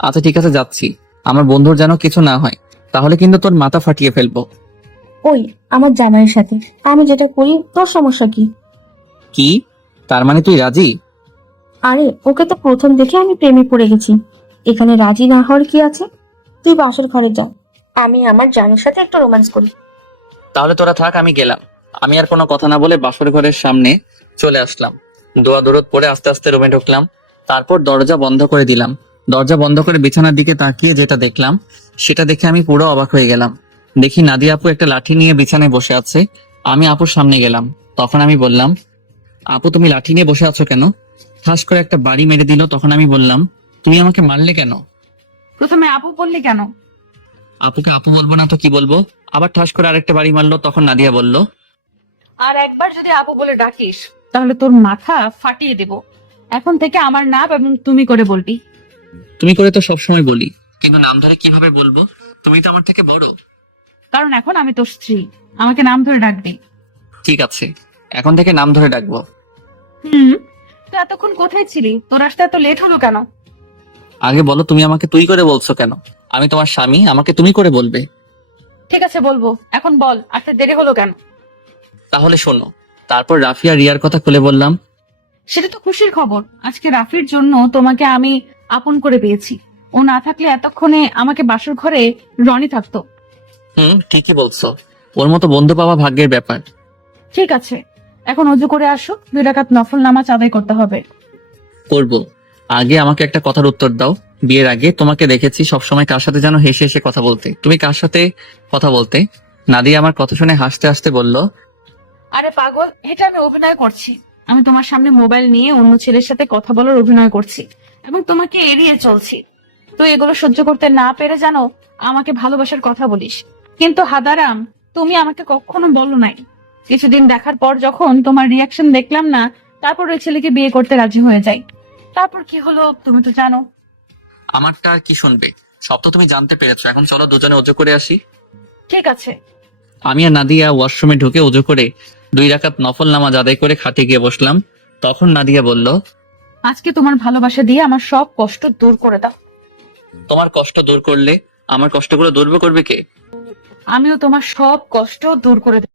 আচ্ছা ঠিক আছে, যাচ্ছি। আমার বন্ধুর যেন কিছু না হয়, তাহলে কিন্তু তোর মাথা ফাটিয়ে ফেলবো। ওই আমার জামাইয়ের সাথে আমি যেটা করি তোর সমস্যা কি? কি? তার মানে তুই রাজি? আরে ওকে তো প্রথম দেখে আমি প্রেমে পড়ে গেছি, এখানে রাজি না হওয়ার কি আছে? তুই বাসর ঘরে যা, আমি আমার জানের সাথে একটু রোম্যান্স করি। তাহলে তোরা থাক, আমি গেলাম। আমি আর কোনো কথা না বলে বাসর ঘরের সামনে চলে আসলাম। দোয়া দরদ পরে আস্তে আস্তে রুমে ঢুকলাম। তারপর দরজা বন্ধ করে দিলাম। দরজা বন্ধ করে বিছানার দিকে তাকিয়ে যেটা দেখলাম, সেটা দেখে আমি পুরো অবাক হয়ে গেলাম। দেখি নাদিয়া আপু একটা লাঠি নিয়ে বিছানায় বসে আছে। আমি আপুর সামনে গেলাম। তখন আমি বললাম, আপু তুমি লাঠি নিয়ে বসে আছো কেন? ঠাস করে একটা বাড়ি মেরে দিল। তখন আমি বললাম, তুমি আমাকে মারলে কেন? প্রথমে আপু বললি কেন? আপুকে আপু বলবো না তো কি বলবো? আবার ঠাস করে আরেকটা বাড়ি মারলো। তখন নাদিয়া বলল, আর একবার যদি আপু বলে ডাকিস তাহলে তোর মাথা ফাটিয়ে দেব। এখন থেকে আমার নাম এবং তুমি করে বলবি। তুমি করে তো সবসময় বলি, কিন্তু নাম ধরে কিভাবে বলবো? তুমি তো আমার থেকে বড়। কারণ এখন আমি তোর স্ত্রী, আমাকে নাম ধরে ডাকবি। ঠিক আছে, এখন থেকে নাম ধরে ডাকবো। তুই এতক্ষণ কোথায় ছিলি? তোর আসতে এত লেট হলো কেন? আগে বলো, তুমি আমাকে তুই করে বলছো কেন? আমি তোমার স্বামী, আমাকে তুমি করে বলবে। ঠিক আছে বলবো, এখন বল আসতে দেরি হলো কেন? তাহলে শোনো। তারপর রাফিয়া রিয়ার কথা খুলে বললাম। সেটা তো খুশির খবর। আজকে রাফির জন্য তোমাকে আমি আপন করে পেয়েছি। ও না থাকলে এতক্ষণে আমাকে বাসর ঘরে রনি থাকতো। ঠিকই বলছো। ওর মতো বন্ধু পাওয়া ভাগ্যের ব্যাপার। ঠিক আছে, এখন অজু করে আসো, 2 রাকাত নফল নামাজ আদায় করতে হবে। করবো। আগে আমাকে একটা কথার উত্তর দাও। বিয়ের আগে তোমাকে দেখেছি সবসময় কার সাথে যেন হেসে হেসে কথা বলতে। তুমি কার সাথে কথা বলতে? নাদিয়া আমার কথা শুনে হাসতে হাসতে বলল, আরে পাগল, এটা আমি অভিনয় করছি। আমি তোমার সামনে মোবাইল নিয়ে অন্য ছেলের সাথে কথা বলার অভিনয় করছি এবং তোমাকে এড়িয়ে চলছি। তুই এগুলো সহ্য করতে না পেরে জানো আমাকে ভালোবাসার কথা বলিস, কিন্তু হাদারাম তুমি আমাকে কখনো বলো নাই। কিছুদিন দেখার পর যখন তোমার রিয়াকশন দেখলাম না, তারপর ওই ছেলেকে বিয়ে করতে রাজি হয়ে যাই। তারপর কি হলো তুমি তো জানো। আমারটা আর কি শুনবে? সব তো তুমি জানতে পেরেছো। এখন চলো দুজনে অজু করে আসি। ঠিক আছে। আমি আর নাদিয়া ওয়াশরুমে ঢুকে অজু করে 2 রাকাত নফল নামাজ আদায় করে খাটে গিয়ে বসলাম। তখন নাদিয়া বলল, আজকে তোমার ভালোবাসা দিয়ে আমার সব কষ্ট দূর করে দাও। তোমার কষ্ট দূর করলে আমার কষ্টগুলো দূর করবে কে? আমিও তোমার সব কষ্ট দূর করে দেব।